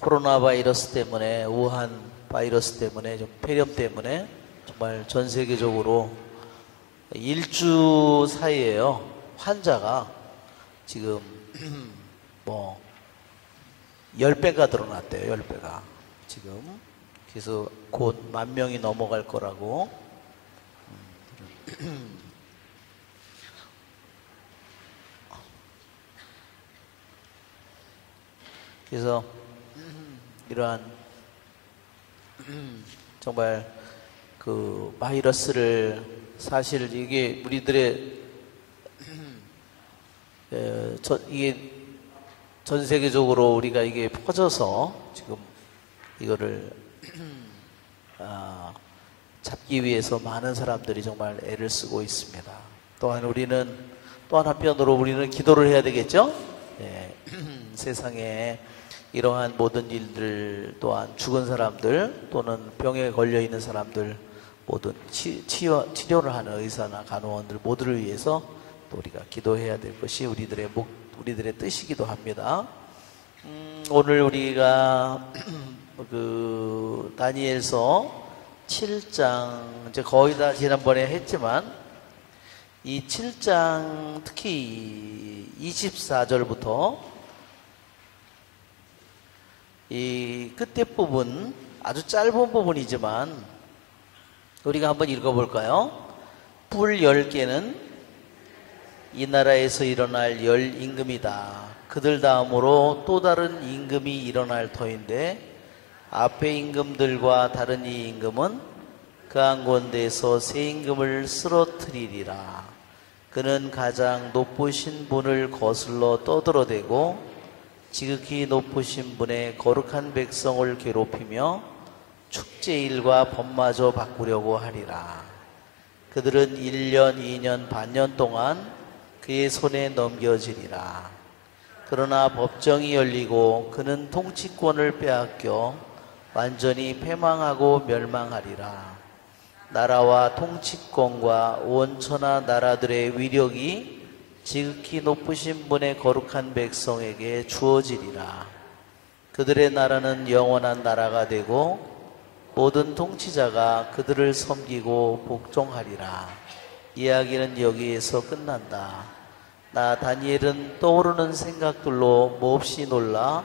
코로나 바이러스 때문에, 우한 바이러스 때문에, 좀 폐렴 때문에 정말 전 세계적으로 일주 사이에요. 환자가 지금 뭐 10배가 늘어났대요. 10배가 지금. 그래서 곧 10,000명이 넘어갈 거라고. 그래서 이러한 정말 그 바이러스를, 사실 이게 우리들의 이게 전 세계적으로 우리가 이게 퍼져서 지금 이거를 잡기 위해서 많은 사람들이 정말 애를 쓰고 있습니다. 또한 한편으로 우리는 기도를 해야 되겠죠? 예. 세상에 이러한 모든 일들, 또한 죽은 사람들 또는 병에 걸려 있는 사람들, 모든 치료를 하는 의사나 간호원들 모두를 위해서 또 우리가 기도해야 될 것이 우리들의 뜻이기도 합니다. 오늘 우리가 그 다니엘서 7장, 이제 거의 다 지난번에 했지만 이 7장 특히 24절부터 이 끝에 부분, 아주 짧은 부분이지만 우리가 한번 읽어볼까요? 뿔 10개는 이 나라에서 일어날 열 임금이다. 그들 다음으로 또 다른 임금이 일어날 터인데 앞에 임금들과 다른 이 임금은 그 한 군데에서 새 임금을 쓰러뜨리리라. 그는 가장 높으신 분을 거슬러 떠들어대고 지극히 높으신 분의 거룩한 백성을 괴롭히며 축제일과 법마저 바꾸려고 하리라. 그들은 1년, 2년, 반년 동안 그의 손에 넘겨지리라. 그러나 법정이 열리고 그는 통치권을 빼앗겨 완전히 패망하고 멸망하리라. 나라와 통치권과 온천하 나라들의 위력이 지극히 높으신 분의 거룩한 백성에게 주어지리라. 그들의 나라는 영원한 나라가 되고 모든 통치자가 그들을 섬기고 복종하리라. 이야기는 여기에서 끝난다. 나 다니엘은 떠오르는 생각들로 몹시 놀라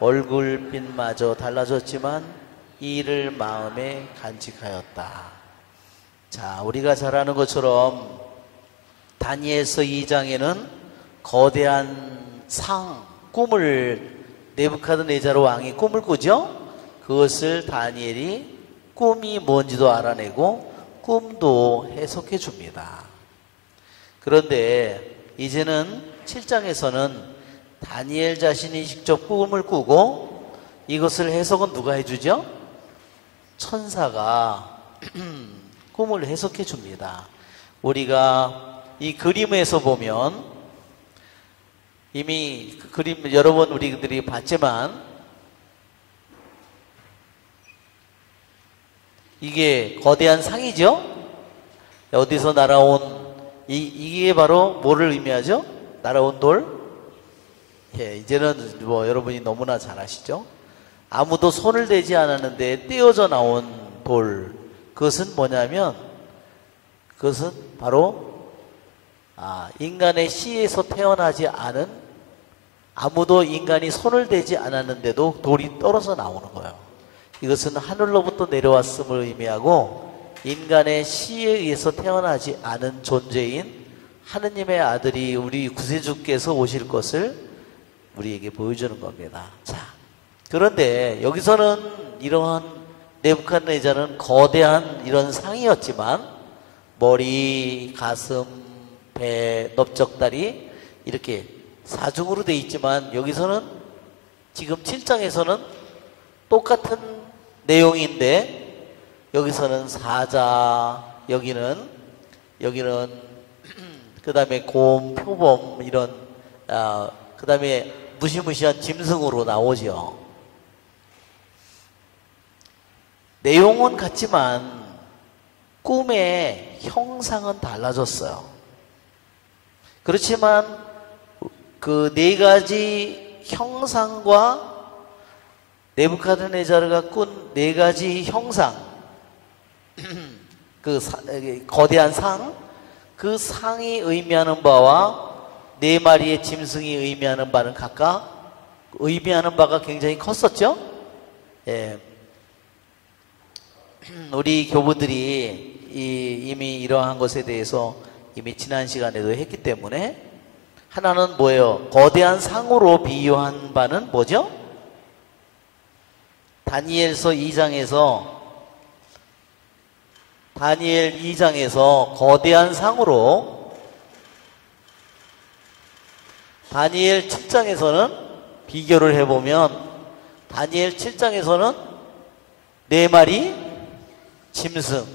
얼굴빛마저 달라졌지만 이 일을 마음에 간직하였다. 자, 우리가 잘 아는 것처럼 다니엘서 2장에는 거대한 꿈을 네부카드네자르 왕이 꿈을 꾸죠. 그것을 다니엘이 꿈이 뭔지도 알아내고 꿈도 해석해 줍니다. 그런데 이제는 7장에서는 다니엘 자신이 직접 꿈을 꾸고 이것을 해석은 누가 해주죠? 천사가 꿈을 해석해 줍니다. 우리가 이 그림에서 보면 이미 그 그림 여러 번 우리들이 봤지만 이게 거대한 상이죠? 어디서 날아온 이게 바로 뭐를 의미하죠? 날아온 돌? 예, 이제는 뭐 여러분이 너무나 잘 아시죠? 아무도 손을 대지 않았는데 떼어져 나온 돌. 그것은 뭐냐면 그것은 바로 인간의 씨에서 태어나지 않은, 아무도 인간이 손을 대지 않았는데도 돌이 떨어져 나오는 거예요. 이것은 하늘로부터 내려왔음을 의미하고 인간의 씨에 의해서 태어나지 않은 존재인 하느님의 아들이 우리 구세주께서 오실 것을 우리에게 보여주는 겁니다. 자, 그런데 여기서는 이러한 네부갓네자르는 거대한 이런 상이었지만 머리, 가슴, 배, 넓적다리 이렇게 사중으로 되어 있지만 여기서는 지금 7장에서는 똑같은 내용인데 여기서는 사자, 여기는 그 다음에 곰, 표범 이런 그 다음에 무시무시한 짐승으로 나오죠. 내용은 같지만 꿈의 형상은 달라졌어요. 그렇지만 그 네 가지 형상과 네부카드네자르가 꾼 네 가지 형상, 거대한 상, 그 상이 의미하는 바와 네 마리의 짐승이 의미하는 바는 각각 의미하는 바가 굉장히 컸었죠. 예. 우리 교부들이 이미 이러한 것에 대해서 이미 지난 시간에도 했기 때문에, 하나는 뭐예요? 거대한 상으로 비유한 바는 뭐죠? 다니엘서 2장에서 거대한 상으로, 다니엘 7장에서는 비교를 해보면, 다니엘 7장에서는 네 마리 짐승.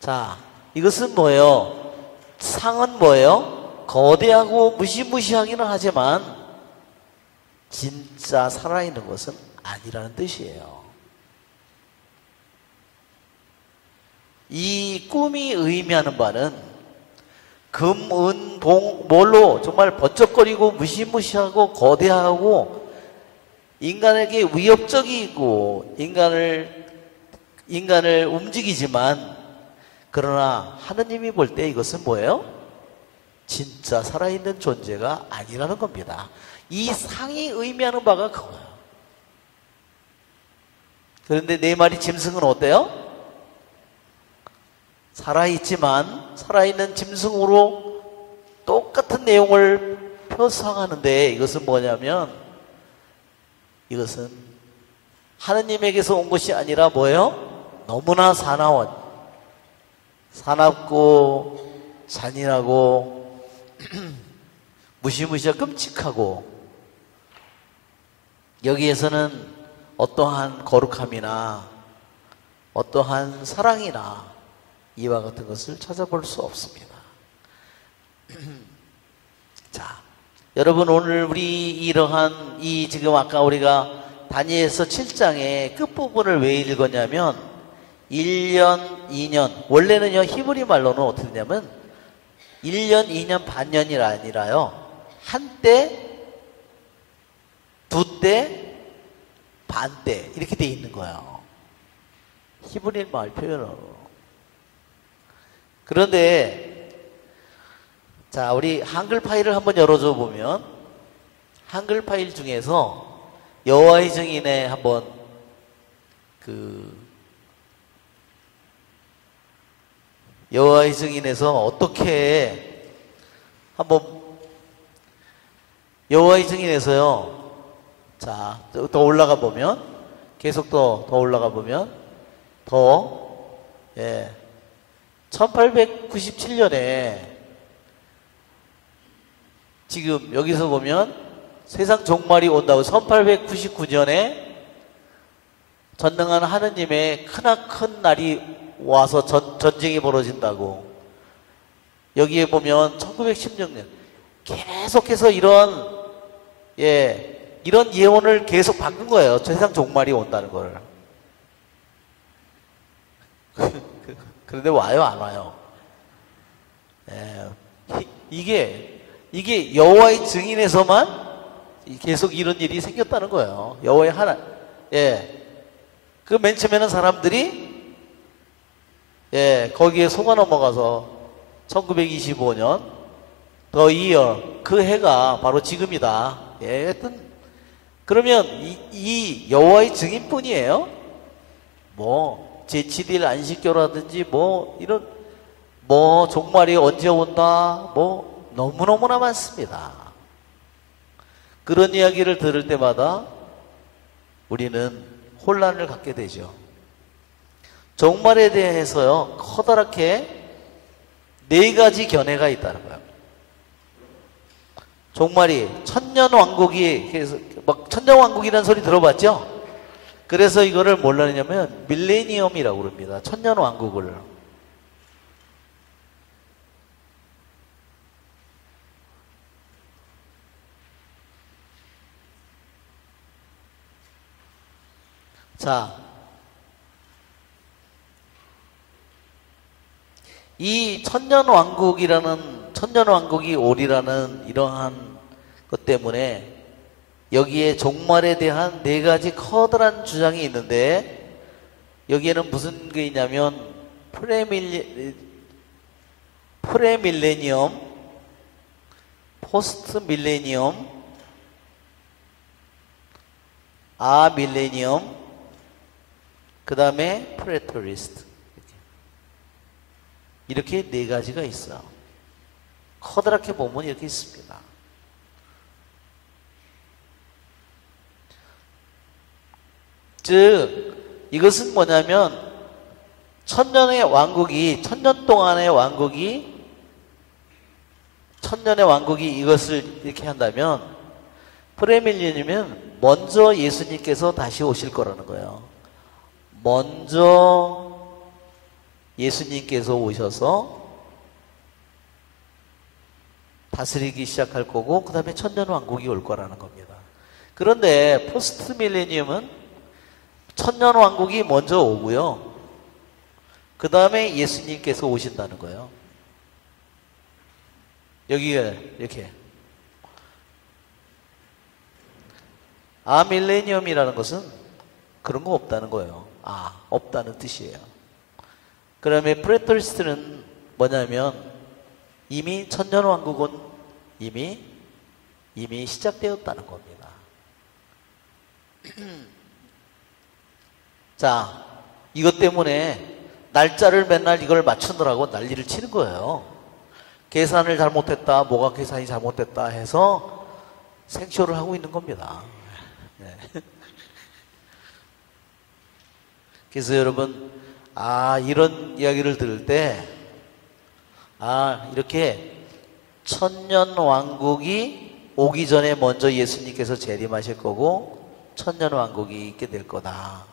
자, 이것은 뭐예요? 상은 뭐예요? 거대하고 무시무시하기는 하지만 진짜 살아있는 것은 아니라는 뜻이에요. 이 꿈이 의미하는 바는 금, 은, 동, 뭘로 정말 번쩍거리고 무시무시하고 거대하고 인간에게 위협적이고 인간을 움직이지만, 그러나 하느님이 볼 때 이것은 뭐예요? 진짜 살아있는 존재가 아니라는 겁니다. 이 상이 의미하는 바가 그거예요. 그런데 네 마리 짐승은 어때요? 살아있지만 살아있는 짐승으로 똑같은 내용을 표상하는데, 이것은 뭐냐면, 이것은 하느님에게서 온 것이 아니라 뭐예요? 너무나 사납고 잔인하고 무시무시하고 끔찍하고, 여기에서는 어떠한 거룩함이나 어떠한 사랑이나 이와 같은 것을 찾아볼 수 없습니다. 자, 여러분, 오늘 우리 이러한 지금 아까 우리가 다니엘서 7장의 끝부분을 왜 읽었냐면, 1년, 2년, 원래는요 히브리 말로는 어떻게 되냐면 1년, 2년, 반년이 아니라요, 한때, 두때, 반때 이렇게 돼 있는 거예요. 히브리 말 표현으로. 그런데 자, 우리 한글 파일을 한번 열어줘 보면, 한글 파일 중에서 여호와의 증인에 한번 여호와의 증인에서 어떻게 한번 여호와의 증인에서요. 자, 더 올라가 보면, 계속 더 올라가 보면, 예, 1897년에 지금 여기서 보면 세상 종말이 온다고, 1899년에 전능한 하느님의 크나큰 날이 와서 전쟁이 벌어진다고. 여기에 보면 1916년 계속해서 이런 예언을 계속 바꾼 거예요. 세상 종말이 온다는 걸. 그런데 와요, 안 와요? 이게 여호와의 증인에서만 계속 이런 일이 생겼다는 거예요. 여호와의 그 맨 처음에는 사람들이 거기에 속아 넘어가서 1925년 더 이어, 그 해가 바로 지금이다. 하여튼 그러면 이 여호와의 증인뿐이에요. 뭐 제7일 안식교라든지 이런 종말이 언제 온다, 너무너무나 많습니다. 그런 이야기를 들을 때마다 우리는 혼란을 갖게 되죠. 종말에 대해서요, 커다랗게 네 가지 견해가 있다는 거예요. 종말이 천년왕국이, 천년왕국이라는 소리 들어봤죠? 그래서 이거를 뭘로 하냐면 밀레니엄이라고 그럽니다. 천년왕국을. 자, 이 천년왕국이 오리라는 이러한 것 때문에 여기에 종말에 대한 네 가지 커다란 주장이 있는데 여기에는 무슨 게 있냐면 프레밀레니엄, 포스트 밀레니엄, 아밀레니엄, 그 다음에 프레터리스트, 이렇게 네 가지가 있어요. 커다랗게 보면 이렇게 있습니다. 즉 이것은 뭐냐면 천년의 왕국이 이것을 이렇게 한다면 프레밀리언이면 먼저 예수님께서 다시 오실 거라는 거예요. 먼저 예수님께서 오셔서 다스리기 시작할 거고 그 다음에 천년왕국이 올 거라는 겁니다. 그런데 포스트 밀레니엄은 천년왕국이 먼저 오고요. 그 다음에 예수님께서 오신다는 거예요. 여기가 이렇게 아밀레니엄이라는 것은 그런 거 없다는 거예요. 없다는 뜻이에요. 그 다음에 프레터리스트는 뭐냐면 이미 천년왕국은 이미 시작되었다는 겁니다. 자, 이것 때문에 날짜를 맨날 이걸 맞추느라고 난리를 치는 거예요. 계산을 잘못했다, 뭐가 계산이 잘못됐다 해서 생쇼를 하고 있는 겁니다. 네. 그래서 여러분, 이런 이야기를 들을 때, 이렇게 천년왕국이 오기 전에 먼저 예수님께서 재림하실 거고, 천년왕국이 있게 될 거다.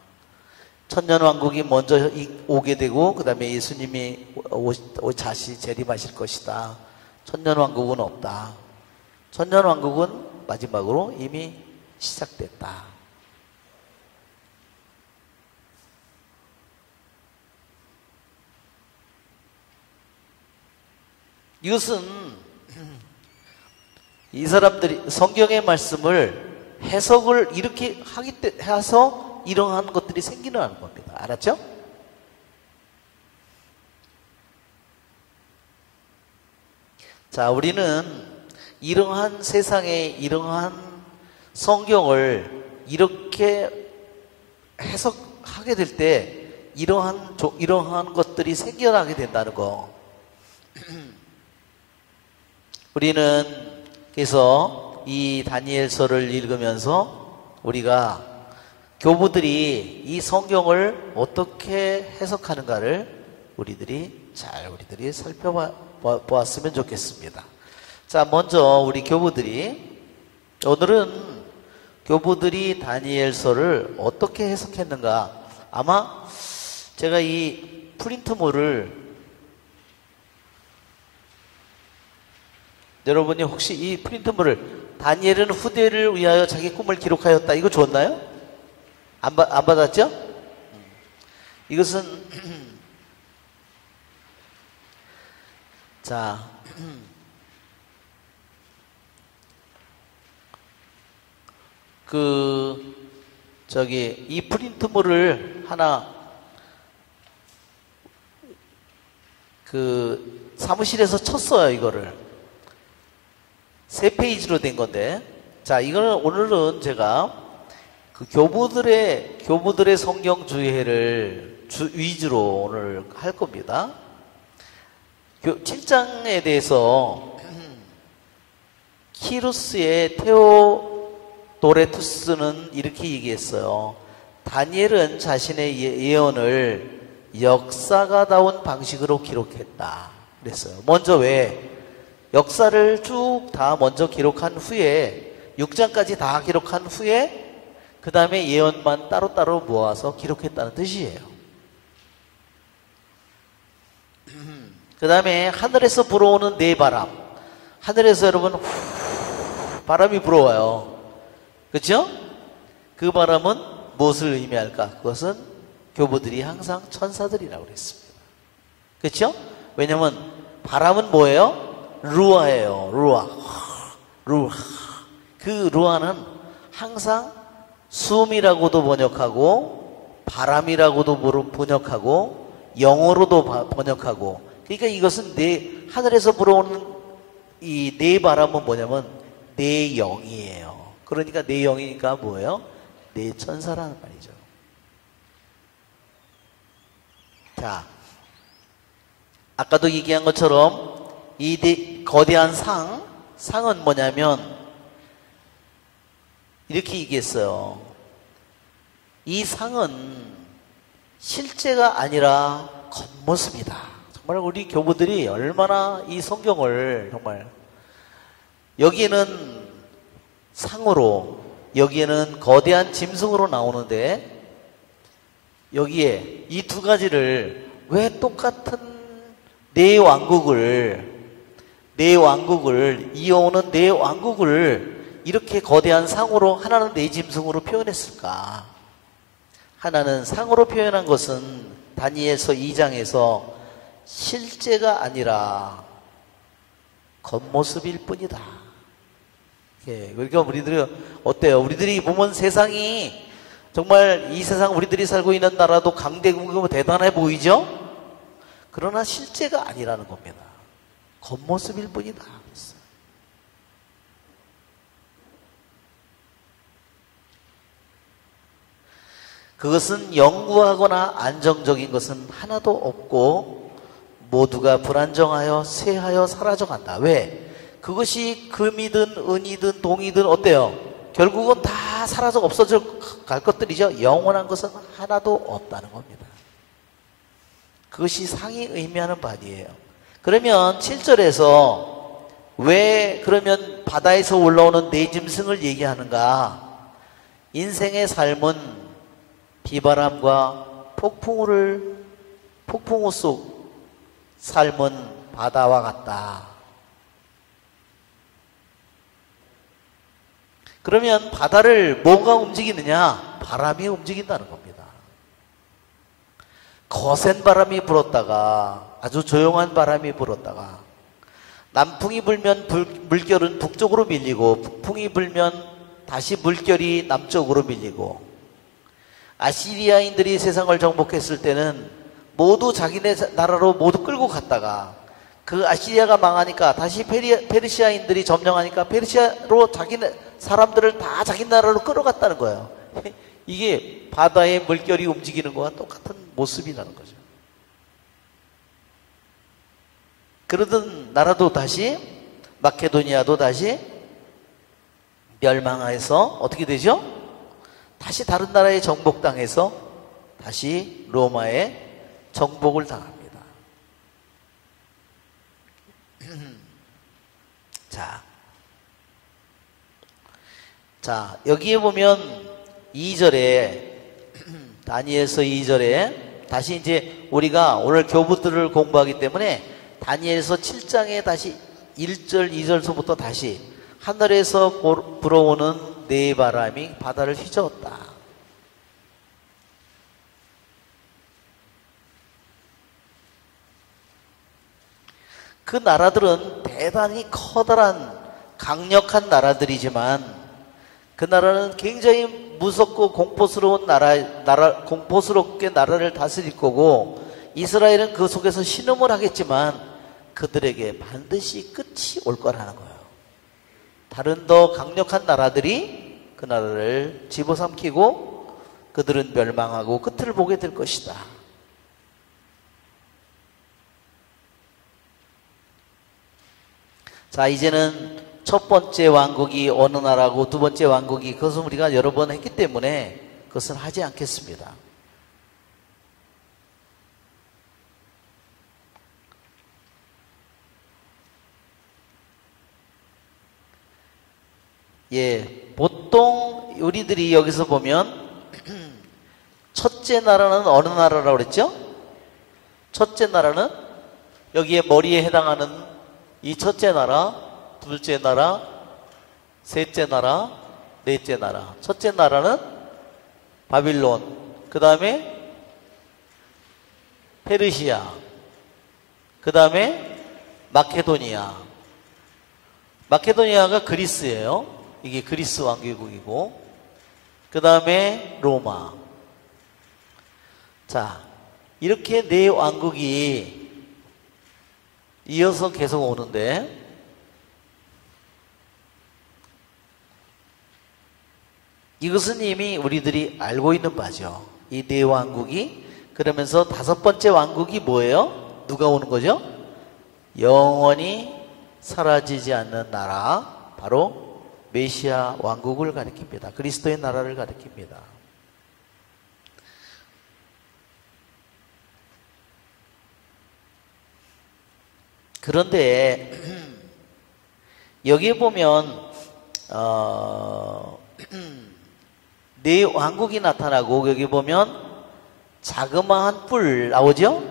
천년왕국이 먼저 오게 되고 그 다음에 예수님이 다시 재림하실 것이다. 천년왕국은 없다. 천년왕국은 마지막으로 이미 시작됐다. 이것은 이 사람들이 성경의 말씀을 해석을 이렇게 해서 이러한 것들이 생기는 겁니다. 알았죠? 자, 우리는 이러한 세상에 이러한 성경을 이렇게 해석하게 될 때 이러한 것들이 생겨나게 된다는 거. 우리는 그래서 이 다니엘서를 읽으면서 우리가 교부들이 이 성경을 어떻게 해석하는가를 우리들이 살펴보았으면 좋겠습니다. 자, 먼저 우리 오늘은 교부들이 다니엘서를 어떻게 해석했는가. 아마 제가 이 프린트물을 여러분이 혹시 이 프린트물을 다니엘은 후대를 위하여 자기 꿈을 기록하였다, 이거 줬나요? 안 받았죠? 이것은 자, 이 프린트물을 하나 사무실에서 쳤어요. 이거를 3페이지로 된 건데, 자, 이거는 오늘은 제가 교부들의 성경 주의회를 위주로 오늘 할 겁니다. 7장에 대해서 키루스의 테오도레투스는 이렇게 얘기했어요. 다니엘은 자신의 예언을 역사가다운 방식으로 기록했다 그랬어요. 먼저 왜? 역사를 쭉 다 먼저 기록한 후에 6장까지 다 기록한 후에 그 다음에 예언만 따로따로 모아서 기록했다는 뜻이에요. 그 다음에 하늘에서 불어오는 네 바람. 하늘에서 여러분 바람이 불어와요. 그렇죠? 그 바람은 무엇을 의미할까? 그것은 교부들이 항상 천사들이라고 그랬습니다. 그렇죠? 왜냐하면 바람은 뭐예요? 루아예요. 루아. 그 루아는 항상 숨이라고도 번역하고 바람이라고도 번역하고 영어로도 번역하고, 그러니까 이것은 하늘에서 불어오는 이 내 바람은 뭐냐면 내 영이에요. 그러니까 내 영이니까 뭐예요? 내 천사라는 말이죠. 자, 아까도 얘기한 것처럼 이 거대한 상은 뭐냐면 이렇게 얘기했어요. 이 상은 실제가 아니라 겉모습이다. 정말 우리 교부들이 얼마나 이 성경을 정말, 여기에는 상으로, 여기에는 거대한 짐승으로 나오는데, 여기에 이 두 가지를 왜 똑같은 내 왕국을 이어오는 내 왕국을 이렇게 거대한 상으로, 하나는 내 짐승으로 표현했을까? 하나는 상으로 표현한 것은 다니엘서 2장에서 실제가 아니라 겉모습일 뿐이다. 예, 그러니까 우리들이 어때요? 우리들이 보면 세상이 정말, 이 세상 우리들이 살고 있는 나라도 강대국이고 대단해 보이죠? 그러나 실제가 아니라는 겁니다. 겉모습일 뿐이다. 그것은 영구하거나 안정적인 것은 하나도 없고 모두가 불안정하여 쇠하여 사라져간다. 왜? 그것이 금이든 은이든 동이든 어때요? 결국은 다 사라져 없어져 갈 것들이죠. 영원한 것은 하나도 없다는 겁니다. 그것이 상이 의미하는 바이에요. 그러면 7절에서 왜 그러면 바다에서 올라오는 네 짐승을 얘기하는가? 인생의 삶은 비바람과 폭풍우 속 삶은 바다와 같다. 그러면 바다를 뭐가 움직이느냐? 바람이 움직인다는 겁니다. 거센 바람이 불었다가, 아주 조용한 바람이 불었다가, 남풍이 불면 물결은 북쪽으로 밀리고, 북풍이 불면 다시 물결이 남쪽으로 밀리고, 아시리아인들이 세상을 정복했을 때는 모두 자기네 나라로 모두 끌고 갔다가, 그 아시리아가 망하니까 다시 페르시아인들이 점령하니까 페르시아로 자기네 사람들을 다 자기 나라로 끌어갔다는 거예요. 이게 바다의 물결이 움직이는 것과 똑같은 모습이라는 거죠. 그러던 나라도 다시, 마케도니아도 다시 멸망해서 어떻게 되죠? 다시 다른 나라에 정복당해서 다시 로마에 정복을 당합니다. 자, 여기에 보면 2절에, 다니엘서 2절에 다시 이제 우리가 오늘 교부들을 공부하기 때문에 다니엘서 7장에 다시 1절, 2절서부터 다시 하늘에서 불어오는 네 바람이 바다를 휘저었다. 그 나라들은 대단히 커다란 강력한 나라들이지만 그 나라는 굉장히 무섭고 공포스러운 공포스럽게 나라를 다스릴 거고, 이스라엘은 그 속에서 신음을 하겠지만 그들에게 반드시 끝이 올 거라는 거예요. 다른 더 강력한 나라들이 그 나라를 집어삼키고 그들은 멸망하고 끝을 보게 될 것이다. 자, 이제는 첫 번째 왕국이 어느 나라고 두 번째 왕국이, 그것은 우리가 여러 번 했기 때문에 그것은 하지 않겠습니다. 예, 보통 우리들이 여기서 보면 첫째 나라는 어느 나라라고 그랬죠? 첫째 나라는 여기에 머리에 해당하는 이 첫째 나라, 둘째 나라, 셋째 나라, 넷째 나라. 첫째 나라는 바빌론, 그 다음에 페르시아, 그 다음에 마케도니아. 마케도니아가 그리스예요. 이게 그리스 왕국이고, 그 다음에 로마. 자, 이렇게 네 왕국이 이어서 계속 오는데, 이것은 이미 우리들이 알고 있는 바죠. 이 네 왕국이. 그러면서 다섯 번째 왕국이 뭐예요? 누가 오는 거죠? 영원히 사라지지 않는 나라, 바로 메시아 왕국을 가리킵니다. 그리스도의 나라를 가리킵니다. 그런데 여기에 보면 네 왕국이 나타나고, 여기 보면 자그마한 뿔 나오죠?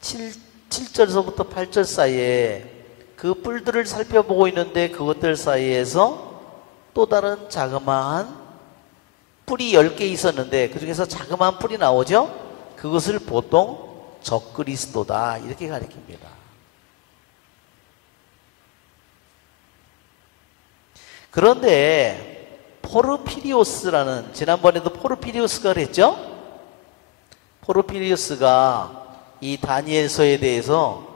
7절서부터 8절 사이에 그 뿔들을 살펴보고 있는데, 그것들 사이에서 또 다른 자그마한 뿔이 10개 있었는데 그 중에서 자그마한 뿔이 나오죠? 그것을 보통 적그리스도다 이렇게 가리킵니다. 그런데 포르피리오스라는, 지난번에도 포르피리오스가 그랬죠? 포르피리오스가 이 다니엘서에 대해서,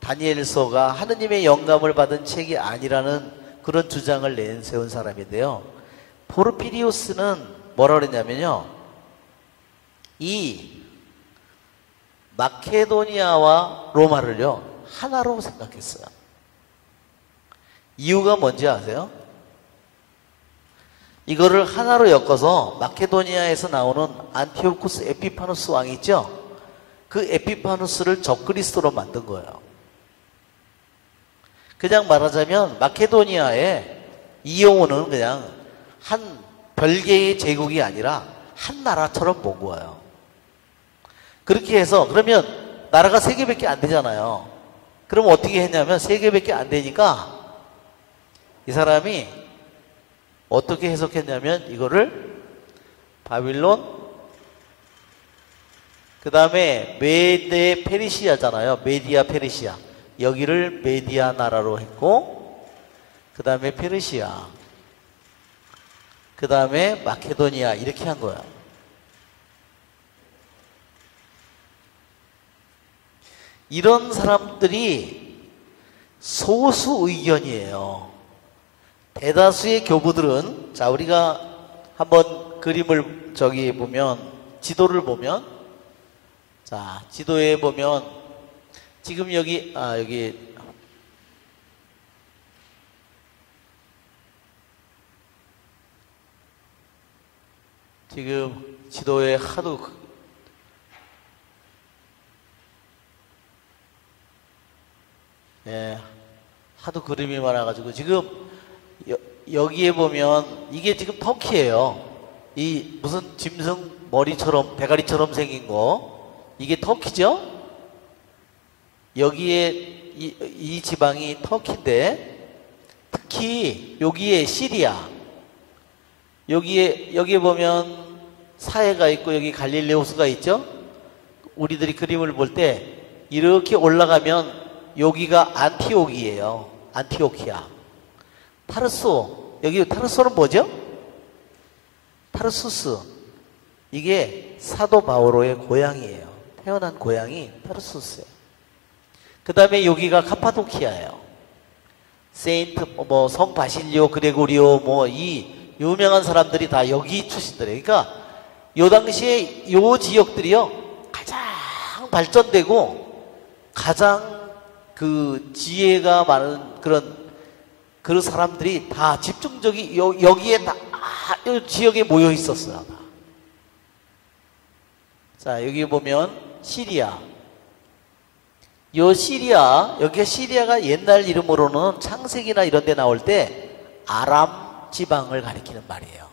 다니엘서가 하느님의 영감을 받은 책이 아니라는 그런 주장을 내세운 사람인데요. 포르피리오스는 뭐라 그랬냐면요, 이 마케도니아와 로마를요 하나로 생각했어요. 이유가 뭔지 아세요? 이거를 하나로 엮어서 마케도니아에서 나오는 안티오쿠스 에피파누스 왕이 있죠? 그 에피파누스를 적그리스도로 만든 거예요. 그냥 말하자면 마케도니아의 이 영혼은 그냥 한 별개의 제국이 아니라 한 나라처럼 본 거예요. 그렇게 해서, 그러면 나라가 3개밖에 안 되잖아요. 그럼 어떻게 했냐면 3개밖에 안 되니까 이 사람이 어떻게 해석했냐면, 이거를 바빌론, 그 다음에 메데 페르시아잖아요. 메디아 페르시아. 여기를 메디아 나라로 했고, 그 다음에 페르시아, 그 다음에 마케도니아, 이렇게 한 거야. 이런 사람들이 소수 의견이에요. 대다수의 교부들은, 자, 우리가 한번 그림을 보면, 지도를 보면, 자, 지도에 보면, 지금 여기 지금 지도에 하도 그림이 많아가지고, 지금 여기에 보면 이게 지금 터키예요. 이 무슨 짐승 머리처럼 대가리처럼 생긴 거, 이게 터키죠? 여기에 이 지방이 터키인데, 특히 여기에 시리아, 여기에 보면 사해가 있고 여기 갈릴레오스가 있죠? 우리들이 그림을 볼 때 이렇게 올라가면 여기가 안티옥이에요. 안티오키아. 타르소, 여기 타르소는 뭐죠? 타르수스. 이게 사도 바오로의 고향이에요. 태어난 고향이 타르수스예요. 그 다음에 여기가 카파도키아예요. 세인트 성 바실리오 그레고리오 이 유명한 사람들이 다 여기 출신들이에요. 그러니까 요 당시에 요 지역들이요 가장 발전되고 가장 그 지혜가 많은 그런 사람들이 다 집중적이 여기에 다 이 지역에 모여 있었어요. 자, 여기 보면 시리아. 요 시리아, 여기가 시리아가 옛날 이름으로는 창세기나 이런 데 나올 때 아람 지방을 가리키는 말이에요.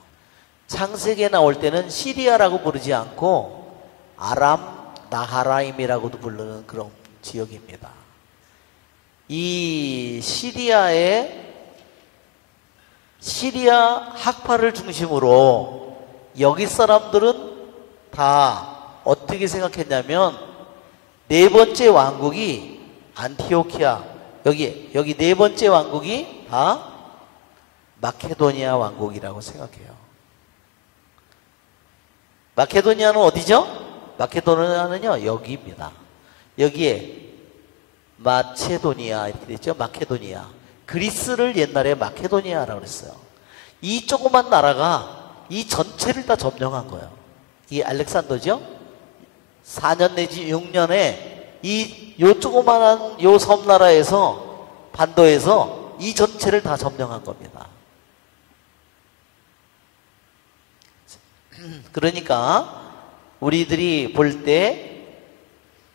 창세기에 나올 때는 시리아라고 부르지 않고 아람 나하라임이라고도 부르는 그런 지역입니다. 이 시리아 학파를 중심으로 여기 사람들은 다 어떻게 생각했냐면, 네 번째 왕국이 안티오키아, 여기 네 번째 왕국이 다 마케도니아 왕국이라고 생각해요. 마케도니아는 어디죠? 마케도니아는요, 여기입니다. 여기에 마체도니아 이렇게 됐죠? 마케도니아. 그리스를 옛날에 마케도니아라고 그랬어요. 이 조그만 나라가 이 전체를 다 점령한 거예요. 이 알렉산더죠? 4년 내지 6년에 요 조그만한 요 섬나라에서, 반도에서 이 전체를 다 점령한 겁니다. 그러니까 우리들이 볼 때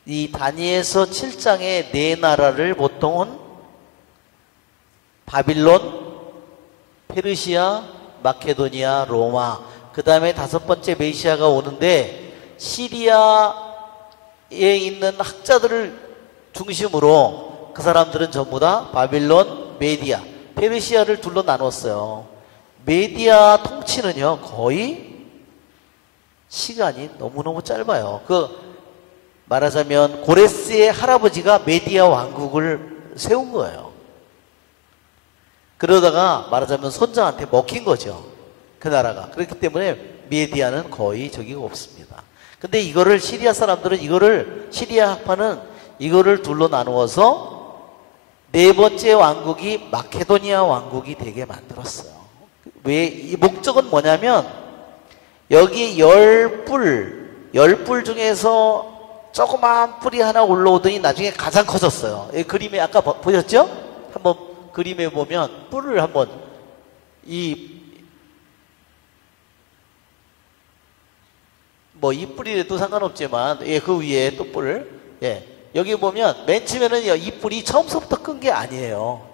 이 다니엘서 7장의 네 나라를 보통은 바빌론, 페르시아, 마케도니아, 로마, 그 다음에 다섯 번째 메시아가 오는데, 시리아에 있는 학자들을 중심으로 그 사람들은 전부 다 바빌론, 메디아, 페르시아를 둘로 나눴어요. 메디아 통치는요, 거의 시간이 너무너무 짧아요. 말하자면 고레스의 할아버지가 메디아 왕국을 세운 거예요. 그러다가 말하자면 손자한테 먹힌 거죠. 그 나라가. 그렇기 때문에 메디아는 거의 저기가 없습니다. 근데 이거를 시리아 사람들은 시리아 학파는 이거를 둘로 나누어서 네 번째 왕국이 마케도니아 왕국이 되게 만들었어요. 왜? 이 목적은 뭐냐면, 여기 10뿔 중에서 조그만 뿔이 하나 올라오더니 나중에 가장 커졌어요. 이 그림에 아까 보셨죠? 한번 그림에 보면 뿔을 한번 이 뿔이라도 상관없지만, 그 위에 또 뿔. 여기 보면 맨 처음에는 이 뿔이 처음부터 큰 게 아니에요.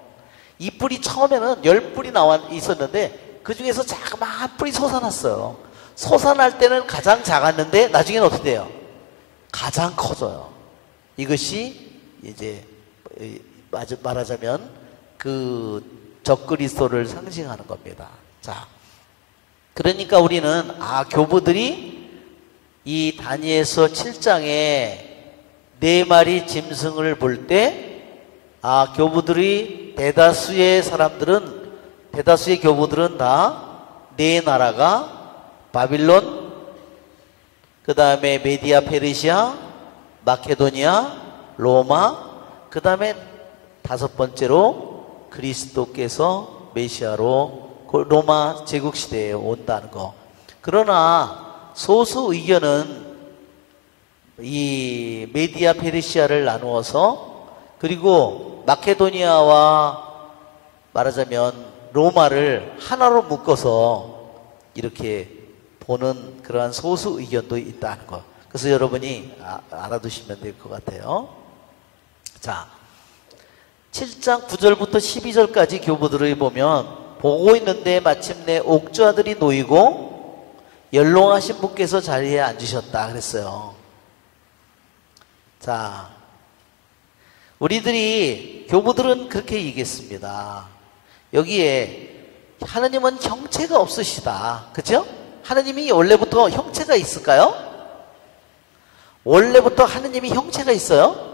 이 뿔이 처음에는 10뿔이 있었는데 그 중에서 자그마한 뿔이 솟아났어요. 솟아날 때는 가장 작았는데 나중에는 어떻게 돼요? 가장 커져요. 이것이 이제 말하자면 그 적그리스도를 상징하는 겁니다. 자, 그러니까 우리는 교부들이 이 다니엘서 7장에 네 마리 짐승을 볼 때, 교부들이 대다수의 교부들은 다 네 나라가 바빌론, 그 다음에 메디아, 페르시아, 마케도니아, 로마, 그 다음에 다섯 번째로 그리스도께서 메시아로 로마 제국 시대에 온다는 거. 그러나 소수 의견은 이 메디아, 페르시아를 나누어서, 그리고 마케도니아와 말하자면 로마를 하나로 묶어서 이렇게 보는 그러한 소수 의견도 있다는 거. 그래서 여러분이 알아두시면 될 것 같아요. 자, 7장 9절부터 12절까지 교부들을 보면, 보고 있는데 마침내 옥좌들이 놓이고 연롱하신 분께서 자리에 앉으셨다 그랬어요. 자, 우리들이 교부들은 그렇게 얘기했습니다. 여기에 하나님은 형체가 없으시다. 그렇죠? 하나님이 원래부터 형체가 있을까요? 원래부터 하나님이 형체가 있어요?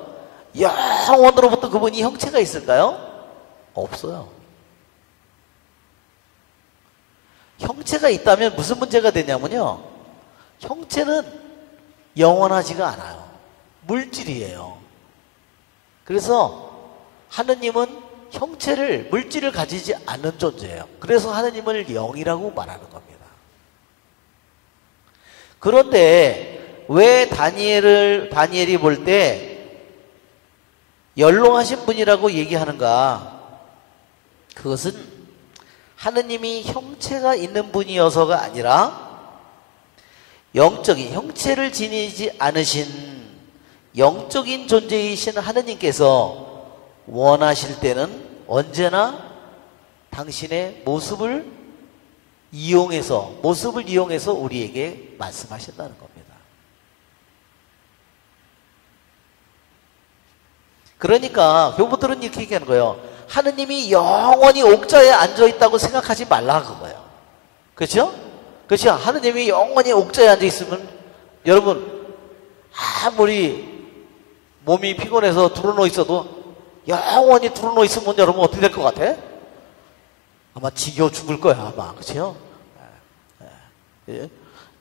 영원으로부터 그분이 형체가 있을까요? 없어요. 형체가 있다면 무슨 문제가 되냐면요, 형체는 영원하지가 않아요. 물질이에요. 그래서 하나님은 물질을 가지지 않는 존재예요. 그래서 하나님을 영이라고 말하는 겁니다. 그런데 왜 다니엘이 볼 때 연롱하신 분이라고 얘기하는가? 그것은 하느님이 형체가 있는 분이어서가 아니라 영적인 형체를 지니지 않으신 영적인 존재이신 하느님께서 원하실 때는 언제나 당신의 모습을 이용해서 우리에게 말씀하신다는 겁니다. 그러니까 교부들은 이렇게 얘기하는 거예요. 하느님이 영원히 옥좌에 앉아있다고 생각하지 말라 그거예요. 그렇죠? 그렇죠? 하느님이 영원히 옥좌에 앉아있으면 여러분 아무리 몸이 피곤해서 두루누워 있어도 영원히 두루누워 있으면 여러분 어떻게 될 것 같아? 아마 지겨워 죽을 거야 아마. 그렇죠?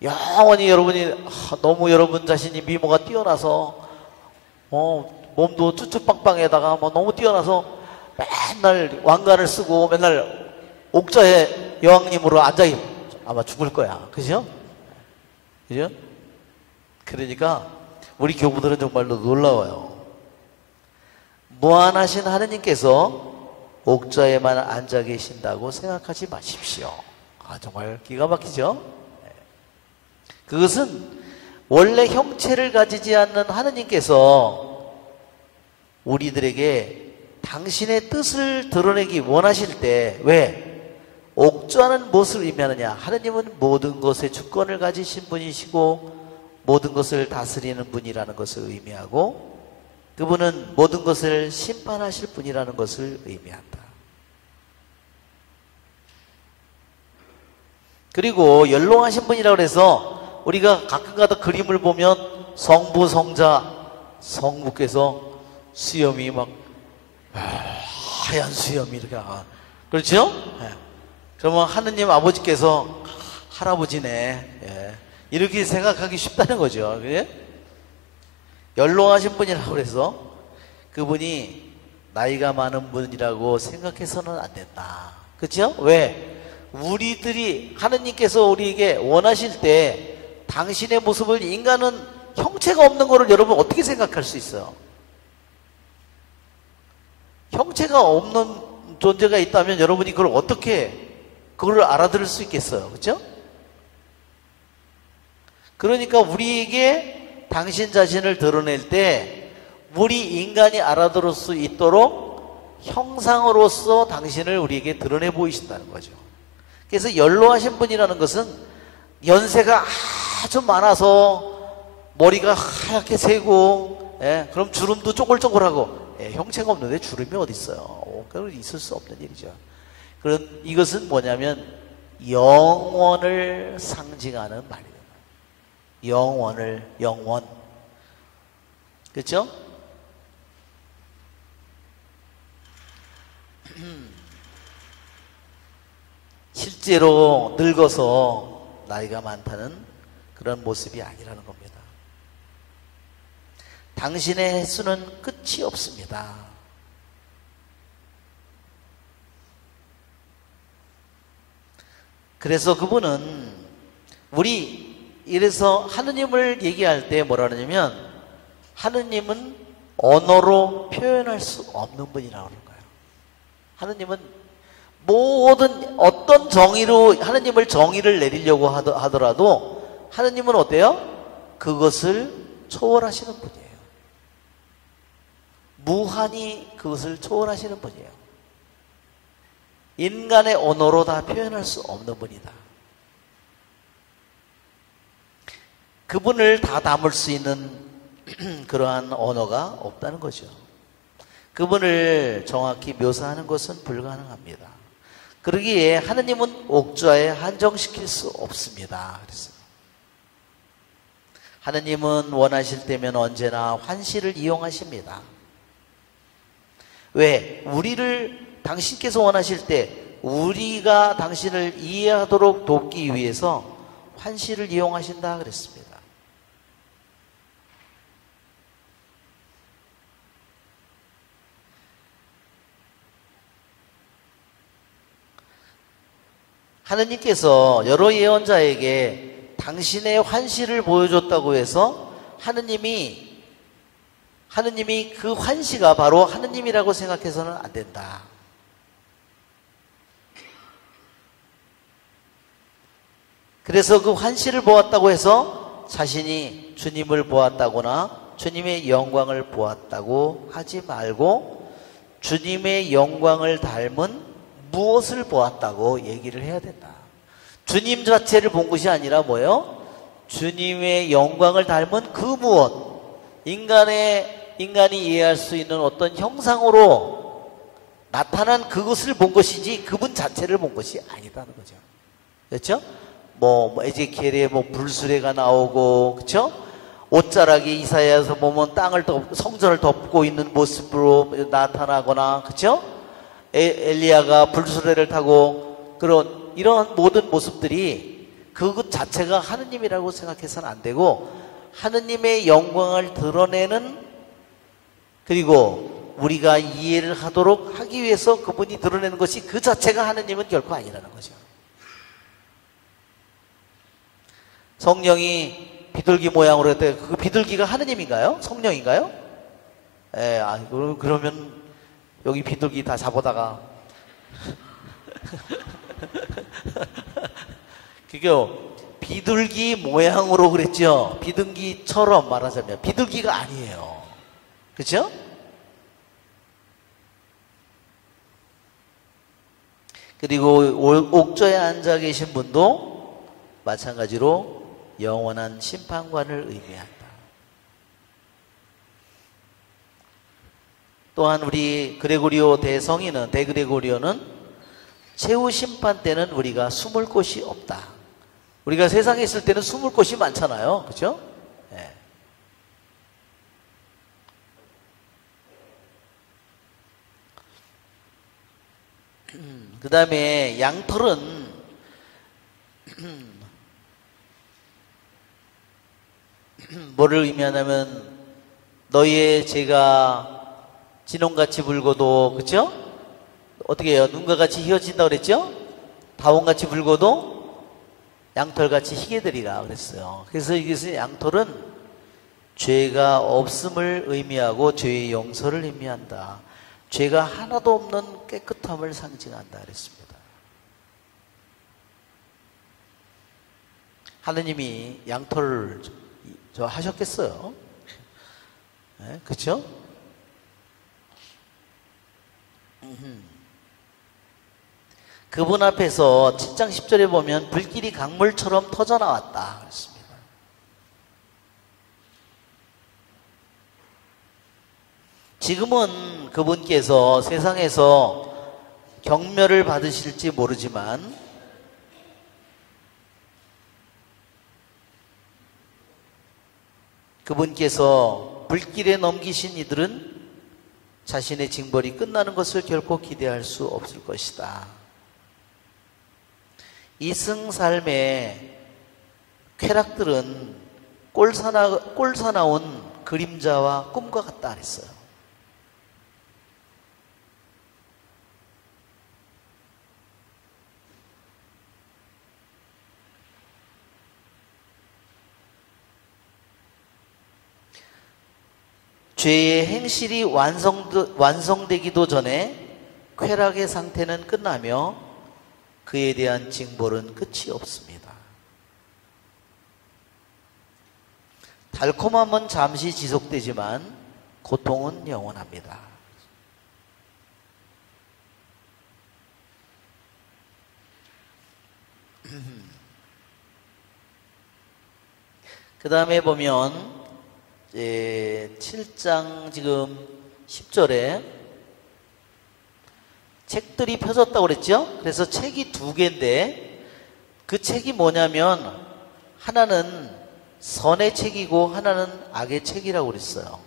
영원히 여러분이 너무 여러분 자신이 미모가 뛰어나서 몸도 쭈쭈빵빵에다가 뭐 너무 뛰어나서 맨날 왕관을 쓰고 맨날 옥자의 여왕님으로 앉아 아마 죽을 거야. 그죠? 그죠? 그러니까 우리 교부들은 정말로 놀라워요. 무한하신 하느님께서 옥자에만 앉아 계신다고 생각하지 마십시오. 정말 기가 막히죠? 그것은 원래 형체를 가지지 않는 하느님께서 우리들에게 당신의 뜻을 드러내기 원하실 때, 왜? 옥좌는 무엇을 의미하느냐? 하느님은 모든 것의 주권을 가지신 분이시고 모든 것을 다스리는 분이라는 것을 의미하고, 그분은 모든 것을 심판하실 분이라는 것을 의미한다. 그리고 연롱하신 분이라고 해서 우리가 가끔가다 그림을 보면 성부, 성자, 성부께서 수염이 막 하얀 수염이 이렇게 그렇죠? 그러면 하느님 아버지께서 할아버지네, 이렇게 생각하기 쉽다는 거죠. 그래? 연롱하신 분이라고 해서 그분이 나이가 많은 분이라고 생각해서는 안 된다. 그렇죠? 왜? 우리들이 하느님께서 우리에게 원하실 때 당신의 모습을, 인간은 형체가 없는 거를 여러분 어떻게 생각할 수 있어요? 형체가 없는 존재가 있다면 여러분이 그걸 어떻게 그걸 알아들을 수 있겠어요? 그렇죠? 그러니까 우리에게 당신 자신을 드러낼 때 우리 인간이 알아들을 수 있도록 형상으로서 당신을 우리에게 드러내 보이신다는 거죠. 그래서 연로하신 분이라는 것은 연세가 아주 많아서 머리가 하얗게 새고, 그럼 주름도 쪼글쪼글하고, 형체가 없는데 주름이 어디 있어요? 그건 있을 수 없는 일이죠. 그런 이것은 뭐냐면 영원을 상징하는 말이에요. 영원. 그렇죠? 실제로 늙어서 나이가 많다는 그런 모습이 아니라는 겁니다. 당신의 횟수는 끝이 없습니다. 그래서 그분은 이래서 하느님을 얘기할 때 뭐라 그러냐면, 하느님은 언어로 표현할 수 없는 분이라고 그러는 거예요. 하느님은 모든 어떤 정의로 하느님을 정의를 내리려고 하더라도 하느님은 어때요? 그것을 초월하시는 분이에요. 무한히 그것을 초월하시는 분이에요. 인간의 언어로 다 표현할 수 없는 분이다. 그분을 다 담을 수 있는 그러한 언어가 없다는 거죠. 그분을 정확히 묘사하는 것은 불가능합니다. 그러기에 하느님은 옥좌에 한정시킬 수 없습니다. 그래서 하느님은 원하실 때면 언제나 환시를 이용하십니다. 왜? 당신께서 원하실 때 우리가 당신을 이해하도록 돕기 위해서 환시를 이용하신다 그랬습니다. 하느님께서 여러 예언자에게 당신의 환시를 보여줬다고 해서 하느님이 그 환시가 바로 하느님이라고 생각해서는 안 된다. 그래서 그 환시를 보았다고 해서 자신이 주님을 보았다거나 주님의 영광을 보았다고 하지 말고, 주님의 영광을 닮은 무엇을 보았다고 얘기를 해야 된다. 주님 자체를 본 것이 아니라 뭐예요? 주님의 영광을 닮은 그 무엇, 인간이 이해할 수 있는 어떤 형상으로 나타난 그것을 본 것이지 그분 자체를 본 것이 아니다는 거죠. 그렇죠? 에제키엘에 불수레가 나오고, 그렇죠? 옷자락이 이사야에서 보면 성전을 덮고 있는 모습으로 나타나거나, 그렇죠? 엘리야가 불수레를 타고 이런 모든 모습들이 그것 자체가 하느님이라고 생각해서는 안 되고, 하느님의 영광을 드러내는, 그리고 우리가 이해를 하도록 하기 위해서 그분이 드러내는 것이 그 자체가 하느님은 결코 아니라는 거죠. 성령이 비둘기 모양으로 했대. 그 비둘기가 하느님인가요? 성령인가요? 예, 그러면 여기 비둘기 다 잡아다가 그게 비둘기 모양으로 그랬죠. 비둘기처럼 말하자면 비둘기가 아니에요. 그렇죠? 그리고 옥저에 앉아 계신 분도 마찬가지로 영원한 심판관을 의미한다. 또한 우리 그레고리오 대그레고리오는 최후 심판 때는 우리가 숨을 곳이 없다. 우리가 세상에 있을 때는 숨을 곳이 많잖아요. 그렇죠? 네. 그 다음에 양털은 뭐를 의미하냐면, 너희의 죄가 진홍같이 붉어도, 그렇죠? 어떻게 해요? 눈과 같이 희어진다고 그랬죠? 다원같이 붉어도 양털같이 희게 되리라 그랬어요. 그래서 이것은 양털은 죄가 없음을 의미하고 죄의 용서를 의미한다. 죄가 하나도 없는 깨끗함을 상징한다 그랬습니다. 하느님이 양털을 하셨겠어요? 네, 그렇죠? 그분 앞에서 7장 10절에 보면 불길이 강물처럼 터져나왔다 그랬습니다. 지금은 그분께서 세상에서 경멸을 받으실지 모르지만 그분께서 불길에 넘기신 이들은 자신의 징벌이 끝나는 것을 결코 기대할 수 없을 것이다. 이승 삶의 쾌락들은 꼴사나온 그림자와 꿈과 같다 그랬어요. 죄의 행실이 완성되기도 전에 쾌락의 상태는 끝나며 그에 대한 징벌은 끝이 없습니다. 달콤함은 잠시 지속되지만 고통은 영원합니다. 그 다음에 보면 7장 지금 10절에 책들이 펴졌다고 그랬죠? 그래서 책이 2개인데 그 책이 뭐냐면 하나는 선의 책이고 하나는 악의 책이라고 그랬어요.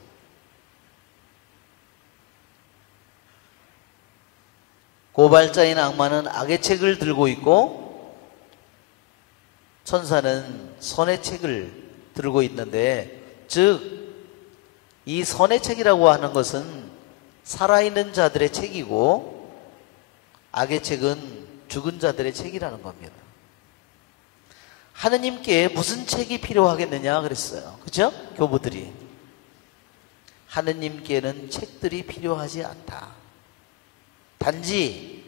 고발자인 악마는 악의 책을 들고 있고 천사는 선의 책을 들고 있는데, 즉 이 선의 책이라고 하는 것은 살아있는 자들의 책이고 악의 책은 죽은 자들의 책이라는 겁니다. 하느님께 무슨 책이 필요하겠느냐 그랬어요. 그렇죠? 교부들이. 하느님께는 책들이 필요하지 않다. 단지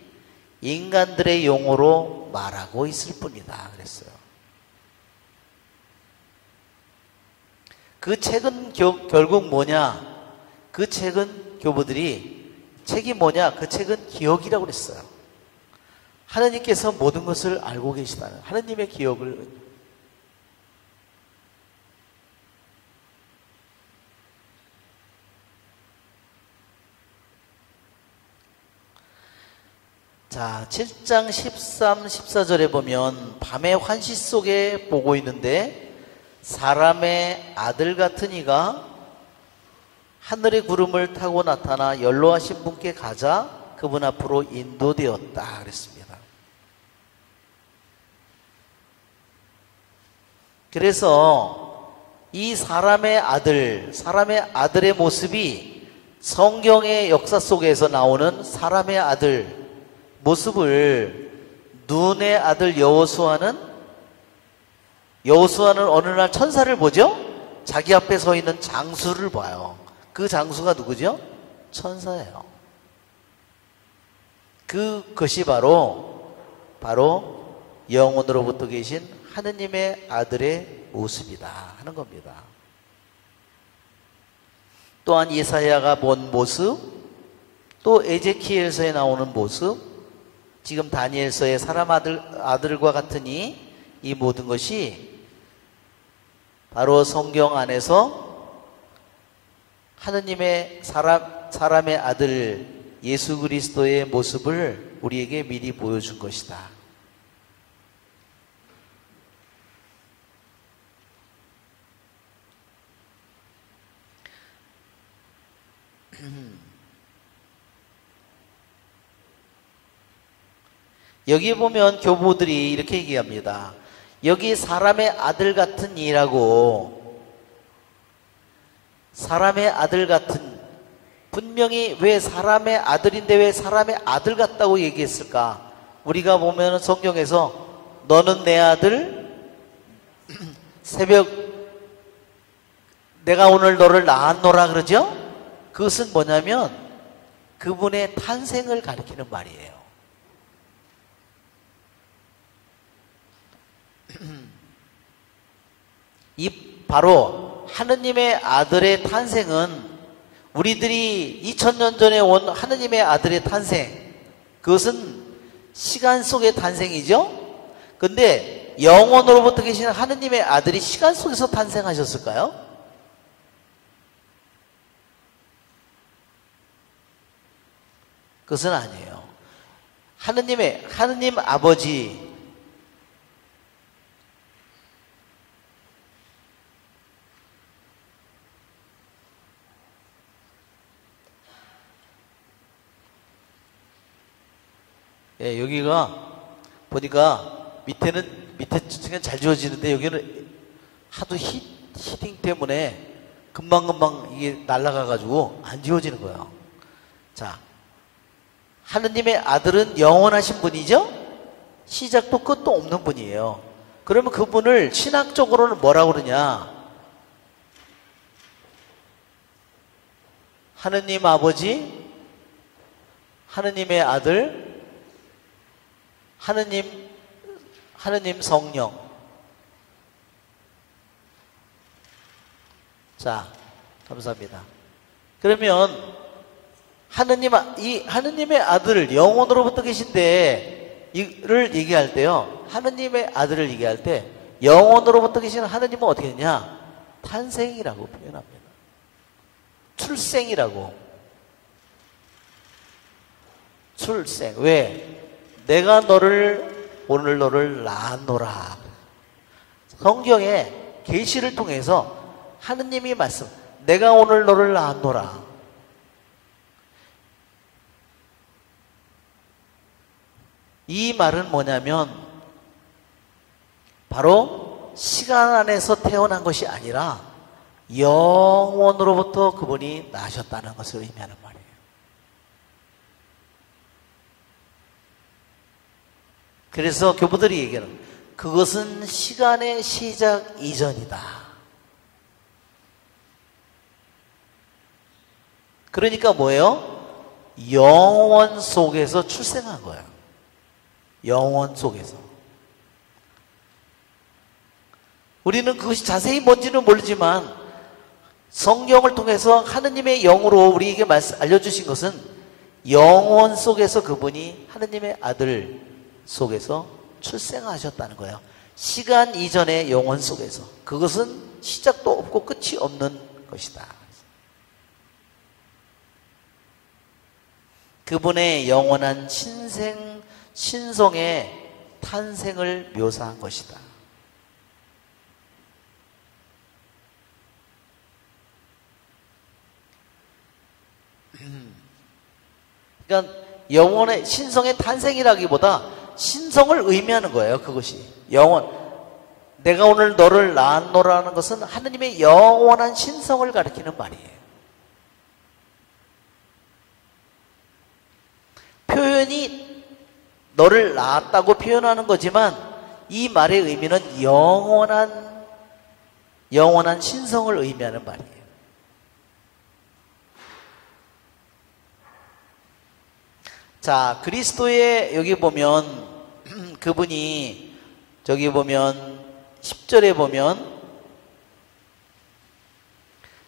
인간들의 용어로 말하고 있을 뿐이다 그랬어요. 그 책은 결국 뭐냐? 그 책은 교부들이 책이 뭐냐? 그 책은 기억이라고 그랬어요. 하나님께서 모든 것을 알고 계시다는 하나님의 기억을. 자, 7장 13, 14절에 보면 밤의 환시 속에 보고 있는데 사람의 아들 같은 이가 하늘의 구름을 타고 나타나 연로하신 분께 가자 그분 앞으로 인도되었다 그랬습니다. 그래서 이 사람의 아들의 모습이 성경의 역사 속에서 나오는 사람의 아들 모습을 눈의 아들 여호수아는 어느 날 천사를 보죠? 자기 앞에 서 있는 장수를 봐요. 그 장수가 누구죠? 천사예요. 그것이 바로 영원으로부터 계신 하느님의 아들의 모습이다 하는 겁니다. 또한 예사야가 본 모습, 또 에제키엘서에 나오는 모습, 지금 다니엘서의 사람 아들과 같으니 이 모든 것이 바로 성경 안에서 하느님의 사람의 아들 예수 그리스도의 모습을 우리에게 미리 보여준 것이다. 여기 보면 교부들이 이렇게 얘기합니다. 여기 사람의 아들 같은 이라고, 사람의 아들 같은, 분명히 왜 사람의 아들인데 왜 사람의 아들 같다고 얘기했을까? 우리가 보면 성경에서 너는 내 아들, 새벽 내가 오늘 너를 낳았노라 그러죠? 그것은 뭐냐면 그분의 탄생을 가리키는 말이에요. 이 바로 하느님의 아들의 탄생은 우리들이 2000년 전에 온 하느님의 아들의 탄생, 그것은 시간 속의 탄생이죠. 근데 영원으로부터 계신 하느님의 아들이 시간 속에서 탄생하셨을까요? 그것은 아니에요. 하느님 아버지, 예, 여기가 보니까 밑에 층은 잘 지워지는데 여기는 하도 히팅 때문에 금방금방 이게 날아가가지고 안 지워지는 거예요. 자, 하느님의 아들은 영원하신 분이죠? 시작도 끝도 없는 분이에요. 그러면 그분을 신학적으로는 뭐라고 그러냐? 하느님 아버지, 하느님의 아들, 하느님 성령. 자, 감사합니다. 그러면 하느님의 아들, 영원으로부터 계신데 이를 얘기할 때요, 하느님의 아들을 얘기할 때 영원으로부터 계시는 하느님은 어떻게 했냐? 탄생이라고 표현합니다. 출생이라고. 출생. 왜? 내가 오늘 너를 낳았노라. 성경의 계시를 통해서 하느님이 말씀, 내가 오늘 너를 낳았노라. 이 말은 뭐냐면 바로 시간 안에서 태어난 것이 아니라 영원으로부터 그분이 나셨다는 것을 의미하는 말이에요. 그래서 교부들이 얘기하는, 그것은 시간의 시작 이전이다. 그러니까 뭐예요? 영원 속에서 출생한 거예요. 영원 속에서. 우리는 그것이 자세히 뭔지는 모르지만 성경을 통해서 하느님의 영으로 우리에게 알려주신 것은 영원 속에서 그분이 하느님의 아들 속에서 출생하셨다는 거예요. 시간 이전의 영원 속에서. 그것은 시작도 없고 끝이 없는 것이다. 그분의 영원한 신성의 탄생을 묘사한 것이다. 그러니까 영원의 신성의 탄생이라기보다 신성을 의미하는 거예요. 그것이 영원. 내가 오늘 너를 낳았노라는 것은 하느님의 영원한 신성을 가리키는 말이에요. 표현이 너를 낳았다고 표현하는 거지만 이 말의 의미는 영원한 신성을 의미하는 말이에요. 자, 그리스도의 여기 보면 그분이 저기 보면 10절에 보면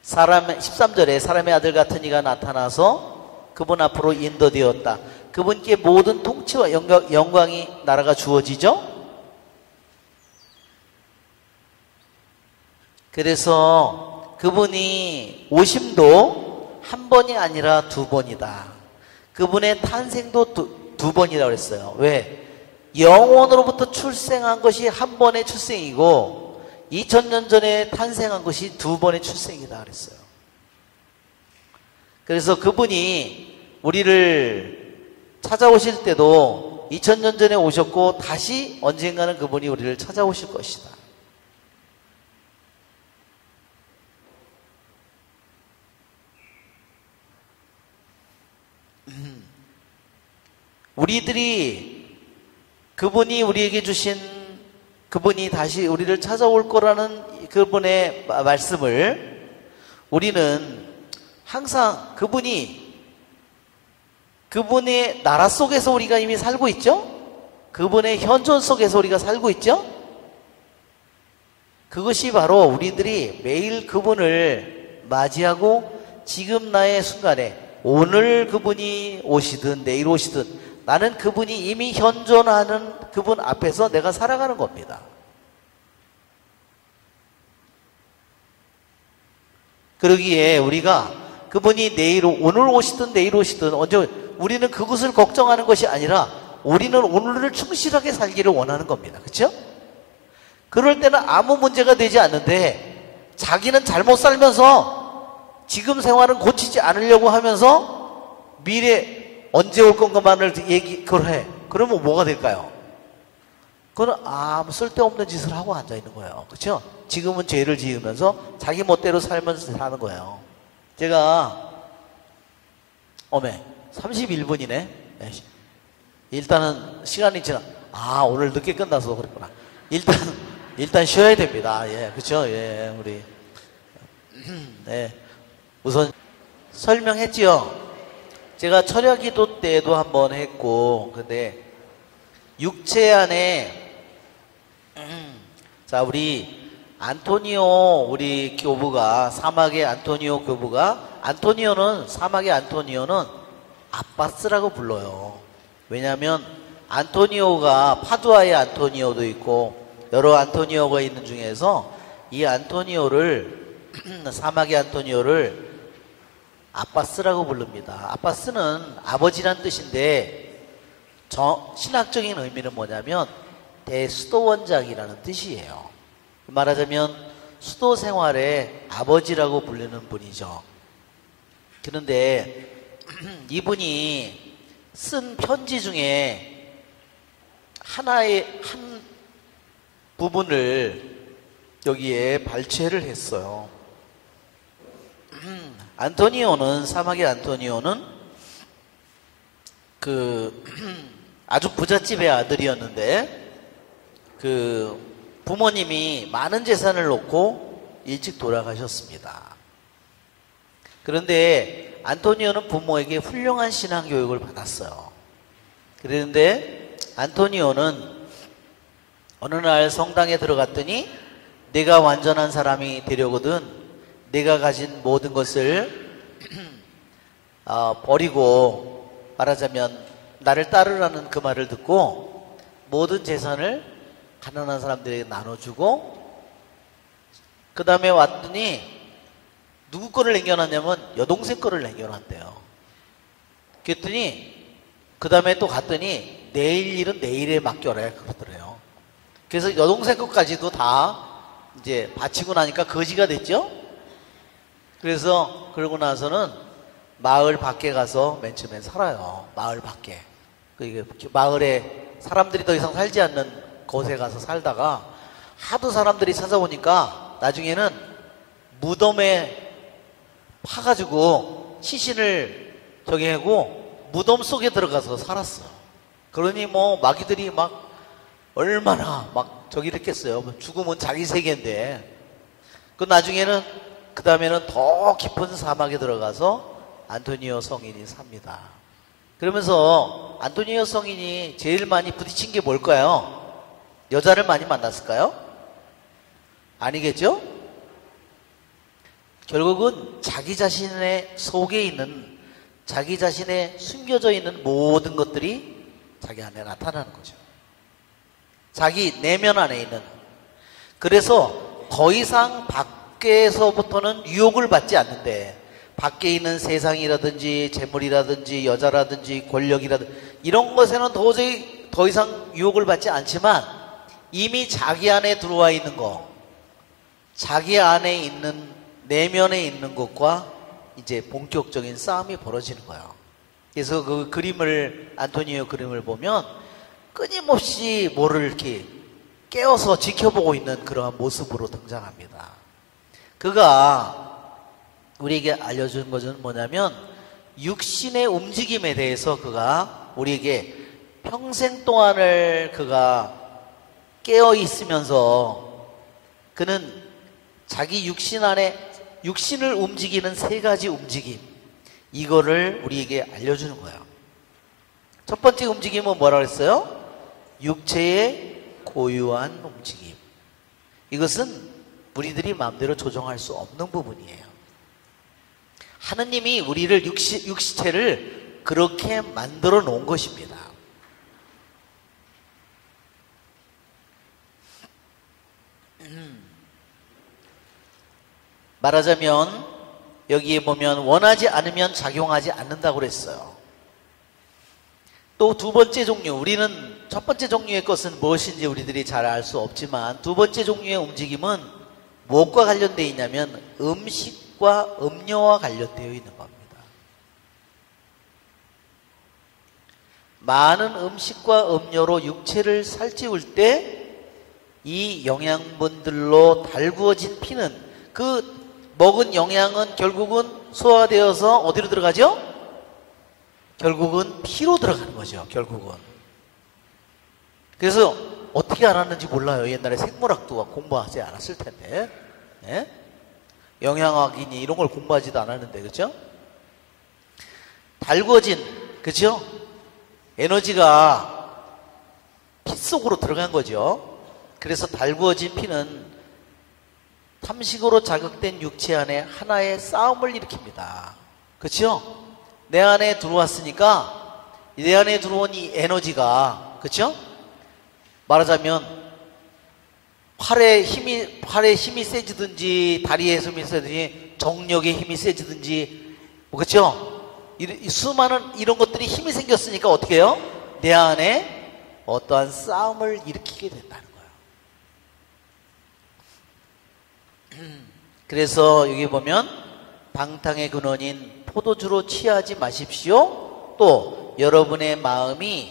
13절에 사람의 아들 같은 이가 나타나서 그분 앞으로 인도되었다. 그분께 모든 통치와 영광이 나라가 주어지죠. 그래서 그분이 오심도 한 번이 아니라 두 번이다. 그분의 탄생도 두 번이라고 그랬어요. 왜? 영원으로부터 출생한 것이 한 번의 출생이고 2000년 전에 탄생한 것이 두 번의 출생이다 그랬어요. 그래서 그분이 우리를 찾아오실 때도 2000년 전에 오셨고 다시 언젠가는 그분이 우리를 찾아오실 것이다. 우리들이 그분이 우리에게 주신 그분이 다시 우리를 찾아올 거라는 그분의 말씀을 우리는 항상 그분의 나라 속에서 우리가 이미 살고 있죠? 그분의 현존 속에서 우리가 살고 있죠? 그것이 바로 우리들이 매일 그분을 맞이하고 지금 나의 순간에 오늘 그분이 오시든 내일 오시든 나는 그분이 이미 현존하는 그분 앞에서 내가 살아가는 겁니다. 그러기에 우리가 그분이 오늘 오시든 내일 오시든 언제 우리는 그것을 걱정하는 것이 아니라 우리는 오늘을 충실하게 살기를 원하는 겁니다. 그렇죠? 그럴 때는 아무 문제가 되지 않는데 자기는 잘못 살면서 지금 생활은 고치지 않으려고 하면서 미래 언제 올 건가만을 그걸 해. 그러면 뭐가 될까요? 그건 아무 쓸데없는 짓을 하고 앉아있는 거예요. 그렇죠? 지금은 죄를 지으면서 자기 멋대로 살면서 사는 거예요. 제가 31분이네. 일단은 시간이 지나. 오늘 늦게 끝나서 그랬구나. 일단 쉬어야 됩니다. 예, 그렇죠? 예, 우리 네, 우선 설명했지요. 제가 철야기도 때도 한번 했고, 근데 육체 안에 자, 우리 우리 교부가 사막의 안토니오 교부가 사막의 안토니오는 아빠스라고 불러요. 왜냐하면 안토니오가 파두아의 안토니오도 있고 여러 안토니오가 있는 중에서 이 사막의 안토니오를 아빠스라고 부릅니다. 아빠스는 아버지란 뜻인데 신학적인 의미는 뭐냐면 대수도원장이라는 뜻이에요. 말하자면 수도 생활의 아버지라고 불리는 분이죠. 그런데 이분이 쓴 편지 중에 한 부분을 여기에 발췌를 했어요. 사막의 안토니오는 아주 부잣집의 아들이었는데 부모님이 많은 재산을 놓고 일찍 돌아가셨습니다. 그런데 안토니오는 부모에게 훌륭한 신앙 교육을 받았어요. 그런데 안토니오는 어느 날 성당에 들어갔더니 내가 완전한 사람이 되려거든 내가 가진 모든 것을 버리고 말하자면 나를 따르라는 그 말을 듣고 모든 재산을 가난한 사람들에게 나눠주고 그 다음에 왔더니 누구 거를 남겨놨냐면 여동생 거를 남겨놨대요. 그랬더니 그 다음에 또 갔더니 내일 일은 내일에 맡겨라 그러더래요. 그래서 여동생 것까지도 다 이제 바치고 나니까 거지가 됐죠. 그래서 그러고 나서는 마을 밖에 가서 맨 처음에 살아요. 마을 밖에. 마을에 사람들이 더 이상 살지 않는 곳에 가서 살다가 하도 사람들이 찾아오니까 나중에는 무덤에 파가지고 시신을 저기 하고 무덤 속에 들어가서 살았어. 그러니 뭐 마귀들이 막 얼마나 막 저기 했겠어요. 죽음은 자기 세계인데. 그 나중에는 그 다음에는 더 깊은 사막에 들어가서 안토니오 성인이 삽니다. 그러면서 안토니오 성인이 제일 많이 부딪힌 게 뭘까요? 여자를 많이 만났을까요? 아니겠죠? 결국은 자기 자신의 속에 있는, 자기 자신의 숨겨져 있는 모든 것들이 자기 안에 나타나는 거죠. 자기 내면 안에 있는. 그래서 더 이상 밖에서부터는 유혹을 받지 않는데, 밖에 있는 세상이라든지 재물이라든지 여자라든지 권력이라든지 이런 것에는 도저히 더 이상 유혹을 받지 않지만, 이미 자기 안에 들어와 있는 거, 자기 안에 있는 내면에 있는 것과 이제 본격적인 싸움이 벌어지는 거예요. 그래서 그 그림을, 안토니오 그림을 보면 끊임없이 뭐를 이렇게 깨어서 지켜보고 있는 그러한 모습으로 등장합니다. 그가 우리에게 알려준 것은 뭐냐면, 육신의 움직임에 대해서 그가 우리에게 평생 동안을 그가 깨어 있으면서 그는 자기 육신 안에, 육신을 움직이는 세 가지 움직임, 이거를 우리에게 알려주는 거예요. 첫 번째 움직임은 뭐라고 했어요? 육체의 고유한 움직임. 이것은 우리들이 마음대로 조정할 수 없는 부분이에요. 하느님이 우리를 육시체를 그렇게 만들어 놓은 것입니다. 말하자면 여기에 보면 원하지 않으면 작용하지 않는다고 그랬어요. 또 두 번째 종류, 우리는 첫 번째 종류의 것은 무엇인지 우리들이 잘 알 수 없지만, 두 번째 종류의 움직임은 무엇과 관련되어 있냐면 음식과 음료와 관련되어 있는 겁니다. 많은 음식과 음료로 육체를 살찌울 때 이 영양분들로 달구어진 피는, 그 먹은 영양은 결국은 소화되어서 어디로 들어가죠? 결국은 피로 들어가는 거죠. 결국은. 그래서 어떻게 알았는지 몰라요. 옛날에 생물학도 공부하지 않았을 텐데. 네? 영양학이니 이런 걸 공부하지도 않았는데, 그렇죠? 달구어진, 그렇죠? 에너지가 피 속으로 들어간 거죠. 그래서 달구어진 피는 탐식으로 자극된 육체 안에 하나의 싸움을 일으킵니다. 그렇죠? 내 안에 들어왔으니까 내 안에 들어온 이 에너지가, 그렇죠? 말하자면 팔에 힘이 세지든지 다리에 힘이 세지든지 정력에 힘이 세지든지, 그렇죠? 이 수많은 이런 것들이 힘이 생겼으니까 어떻게 해요? 내 안에 어떠한 싸움을 일으키게 된다는 거예요. 그래서 여기 보면 방탕의 근원인 포도주로 취하지 마십시오. 또 여러분의 마음이,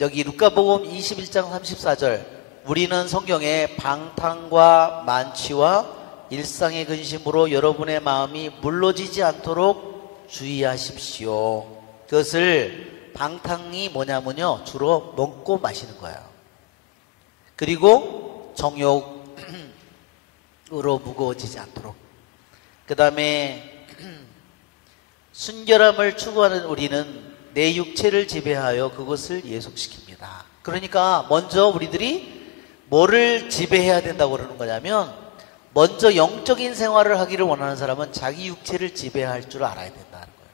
여기 루카복음 21장 34절, 우리는 성경에 방탕과 만취와 일상의 근심으로 여러분의 마음이 물러지지 않도록 주의하십시오. 그것을, 방탕이 뭐냐면요, 주로 먹고 마시는 거예요. 그리고 정욕 으로 무거워지지 않도록. 그 다음에 순결함을 추구하는 우리는 내 육체를 지배하여 그것을 예속시킵니다. 그러니까 먼저 우리들이 뭐를 지배해야 된다고 그러는 거냐면, 먼저 영적인 생활을 하기를 원하는 사람은 자기 육체를 지배할 줄 알아야 된다는 거예요.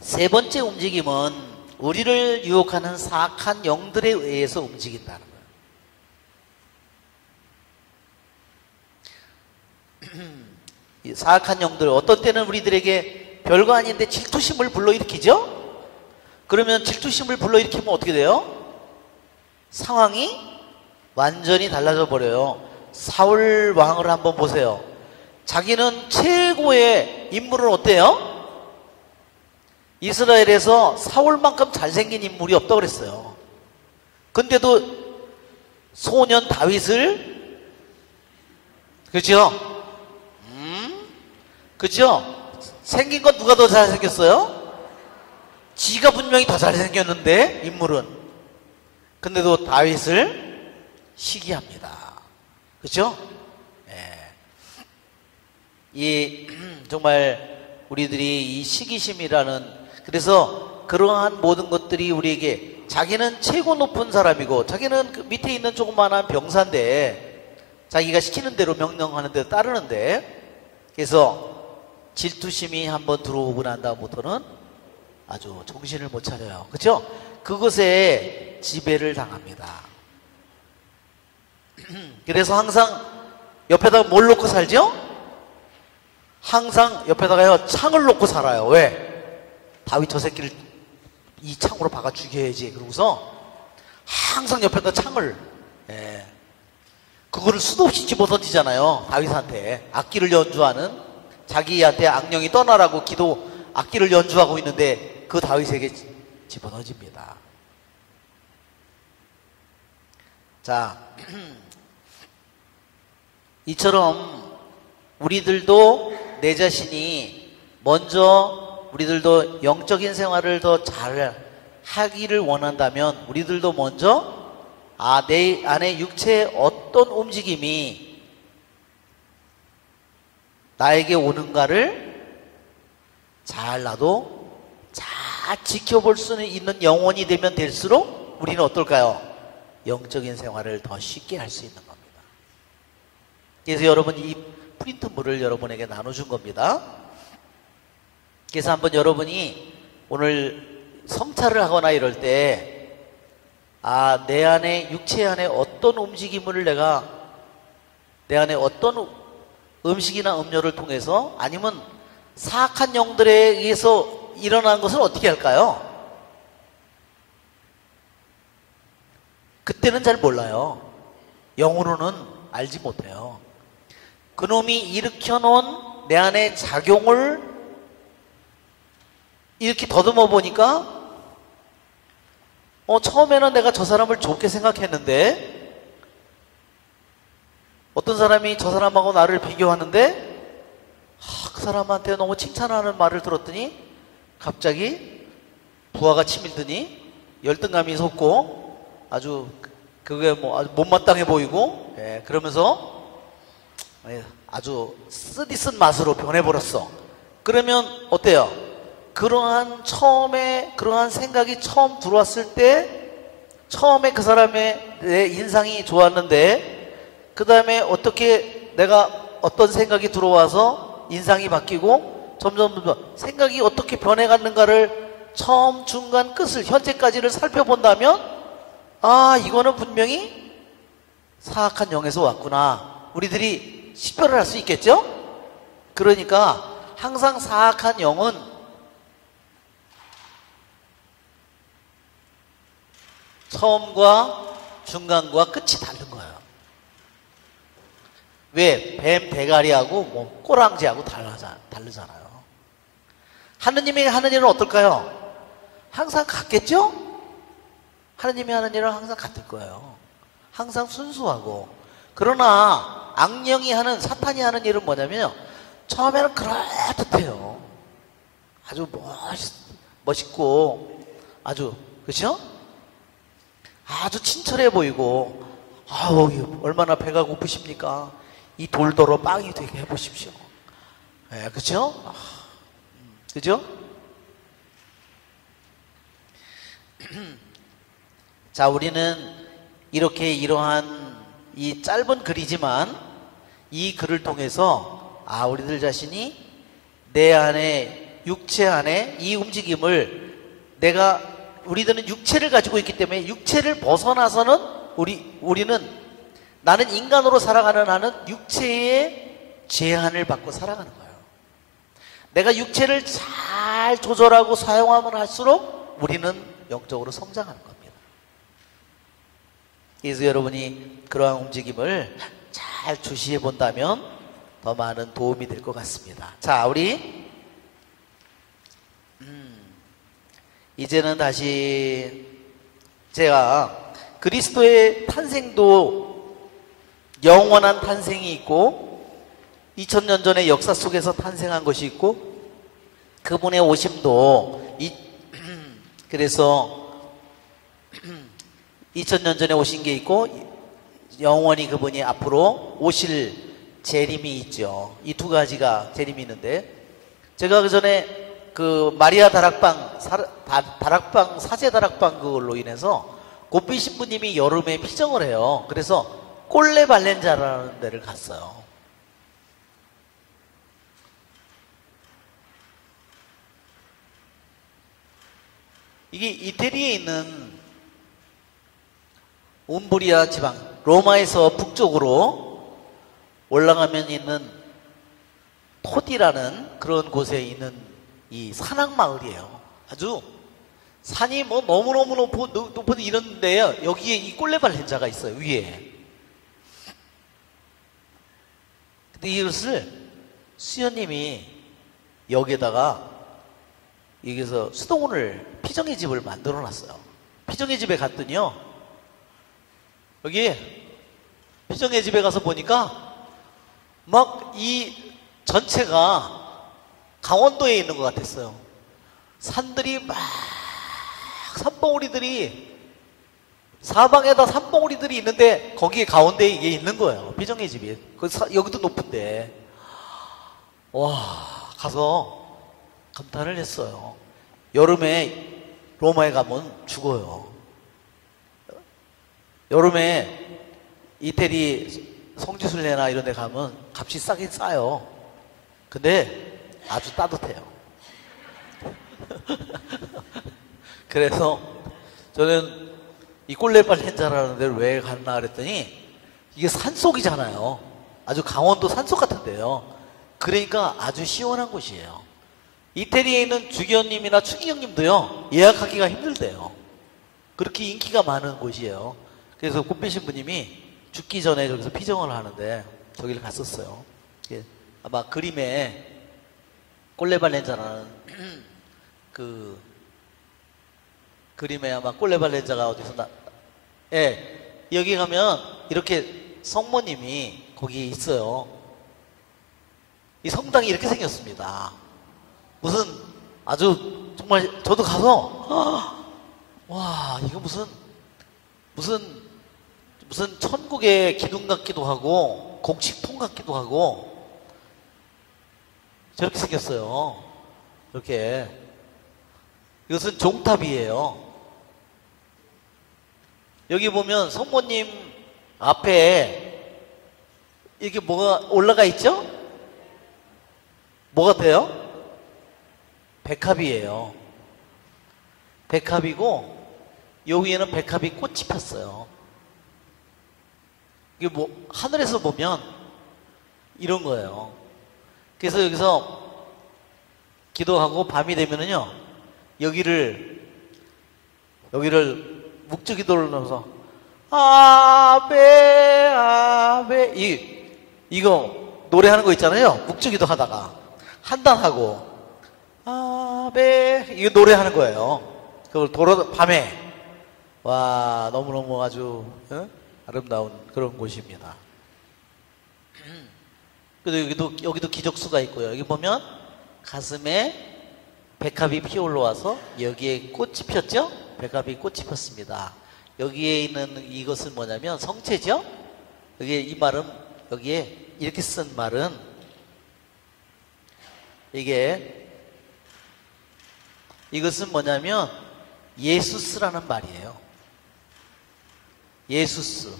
세 번째 움직임은 우리를 유혹하는 사악한 영들에 의해서 움직인다는 거예요. 이 사악한 영들, 어떤 때는 우리들에게 별거 아닌데 질투심을 불러일으키죠? 그러면 질투심을 불러일으키면 어떻게 돼요? 상황이 완전히 달라져 버려요. 사울 왕을 한번 보세요. 자기는 최고의 인물은 어때요? 이스라엘에서 사울만큼 잘생긴 인물이 없다고 그랬어요. 근데도 소년 다윗을, 그죠? 그죠? 생긴 건 누가 더 잘생겼어요? 지가 분명히 더 잘생겼는데, 인물은. 근데도 다윗을 시기합니다. 그죠? 예. 정말 우리들이 이 시기심이라는, 그래서 그러한 모든 것들이 우리에게, 자기는 최고 높은 사람이고 자기는 그 밑에 있는 조그마한 병사인데 자기가 시키는 대로 명령하는 대로 따르는데, 그래서 질투심이 한번 들어오고 난 다음부터는 아주 정신을 못 차려요. 그렇죠? 그것에 지배를 당합니다. 그래서 항상 옆에다가 뭘 놓고 살죠? 항상 옆에다가요 창을 놓고 살아요. 왜? 다윗 저 새끼를 이 창으로 박아 죽여야지. 그러고서 항상 옆에다 창을, 예, 그거를 수도 없이 집어던지잖아요. 다윗한테 악기를 연주하는, 자기한테 악령이 떠나라고 악기를 연주하고 있는데 그 다윗에게 집어던집니다. 자, 이처럼 우리들도 내 자신이 먼저, 우리들도 영적인 생활을 더 잘 하기를 원한다면 우리들도 먼저 내 안에 육체의 어떤 움직임이 나에게 오는가를 나도 잘 지켜볼 수 있는 영혼이 되면 될수록 우리는 어떨까요? 영적인 생활을 더 쉽게 할 수 있는 겁니다. 그래서 여러분, 이 프린트물을 여러분에게 나눠준 겁니다. 그래서 한번 여러분이 오늘 성찰을 하거나 이럴 때, 내 안에, 육체 안에 어떤 움직임을 내 안에 어떤 음식이나 음료를 통해서, 아니면 사악한 영들에 의해서 일어난 것을 어떻게 할까요? 그때는 잘 몰라요. 영으로는 알지 못해요. 그놈이 일으켜 놓은 내 안에 작용을 이렇게 더듬어 보니까 처음에는 내가 저 사람을 좋게 생각했는데, 어떤 사람이 저 사람하고 나를 비교하는데 그 사람한테 너무 칭찬하는 말을 들었더니 갑자기 부하가 치밀더니 열등감이 솟고 아주 그게 아주 못마땅해 보이고, 그러면서 아주 쓰디쓴 맛으로 변해버렸어. 그러면 어때요? 그러한 생각이 처음 들어왔을 때, 처음에 그 사람의 내 인상이 좋았는데, 그 다음에 내가 어떤 생각이 들어와서 인상이 바뀌고, 점점 생각이 어떻게 변해갔는가를 처음, 중간, 끝을, 현재까지를 살펴본다면, 이거는 분명히 사악한 영에서 왔구나. 우리들이 식별을 할 수 있겠죠? 그러니까 항상 사악한 영은 처음과 중간과 끝이 다른 거예요. 왜? 뱀 대가리하고 꼬랑지하고 다르잖아요. 하느님이 하는 일은 어떨까요? 항상 같겠죠? 하느님이 하는 일은 항상 같을 거예요. 항상 순수하고. 그러나 사탄이 하는 일은 뭐냐면요, 처음에는 그럴듯해요. 아주 멋있고 아주, 그렇죠? 아주 친절해 보이고, 얼마나 배가 고프십니까? 이 돌더러 빵이 되게 해보십시오. 그죠? 그죠? 자, 우리는 이러한 이 짧은 글이지만 이 글을 통해서 우리들 자신이 내 안에, 육체 안에 이 움직임을 우리들은 육체를 가지고 있기 때문에 육체를 벗어나서는 우리는, 나는 인간으로 살아가는 한은 육체의 제한을 받고 살아가는 거예요. 내가 육체를 잘 조절하고 사용하면 할수록 우리는 영적으로 성장하는 겁니다. 그래서 여러분이 그러한 움직임을 잘 주시해 본다면 더 많은 도움이 될 것 같습니다. 자, 우리 이제는 다시 제가 그리스도의 탄생도 영원한 탄생이 있고 2000년 전의 역사 속에서 탄생한 것이 있고 그분의 오심도 그래서 2000년 전에 오신 게 있고 영원히 그분이 앞으로 오실 재림이 있죠. 이 두 가지가 재림이 있는데 제가 그 전에 그 마리아 다락방 사제 다락방 그걸로 인해서 고삐 신부님이 여름에 피정을 해요. 그래서 꼴레 발렌자라는 데를 갔어요. 이게 이태리에 있는 움브리아 지방, 로마에서 북쪽으로 올라가면 있는 토디라는 그런 곳에 있는 이 산악마을이에요. 아주 산이 뭐 너무너무 높은 이런 데요. 여기에 이 꼴레발렌자가 있어요, 위에. 근데 이것을 수녀님이 여기에다가 여기서 수동원을 피정의 집을 만들어 놨어요. 피정의 집에 갔더니요, 여기 피정의 집에 가서 보니까 막 이 전체가 강원도에 있는 것 같았어요. 산들이 막 산봉우리들이 사방에다 산봉우리들이 있는데 거기에 가운데에 이게 있는 거예요. 피정의 집이. 여기도 높은데 와 가서 감탄을 했어요. 여름에 로마에 가면 죽어요. 여름에 이태리 성지순례나 이런 데 가면 값이 싸긴 싸요. 근데 아주 따뜻해요. 그래서 저는 이 꼴레발렌자라는 데를 왜 갔나 그랬더니 이게 산속이잖아요. 아주 강원도 산속 같은데요. 그러니까 아주 시원한 곳이에요. 이태리에 있는 주기현님이나 추기경님도요 예약하기가 힘들대요. 그렇게 인기가 많은 곳이에요. 그래서 꽃배 신부님이 죽기 전에 저기서 피정을 하는데 저기를 갔었어요. 아마 그림에 꼴레발렌자라는 그 그림에 아마 꼴레발렌자가 어디서 예, 여기 가면 이렇게 성모님이 거기 있어요. 이 성당이 이렇게 생겼습니다. 무슨 아주 정말 저도 가서 와 이거 무슨 천국의 기둥 같기도 하고 곡식통 같기도 하고 저렇게 생겼어요. 이렇게 이것은 종탑이에요. 여기 보면 성모님 앞에 이렇게 뭐가 올라가 있죠? 뭐가 돼요? 백합이에요. 백합이고 여기에는 백합이 꽃이 폈어요. 이게 뭐 하늘에서 보면 이런 거예요. 그래서 여기서 기도하고 밤이 되면은요 여기를 묵주기도를 넣어서 아베 아베 이거 노래하는 거 있잖아요. 묵주기도 하다가 한단하고 아베 이거 노래하는 거예요. 그걸 밤에 와 너무너무 아주 아름다운 그런 곳입니다. 그리고 여기도 기적수가 있고요. 여기 보면 가슴에 백합이 피어올라와서 여기에 꽃이 폈죠? 백합이 꽃이 폈습니다. 여기에 있는 이것은 뭐냐면 성체죠? 여기에 이 말은 여기에 이렇게 쓴 말은 이것은 뭐냐면 예수스라는 말이에요. 예수스.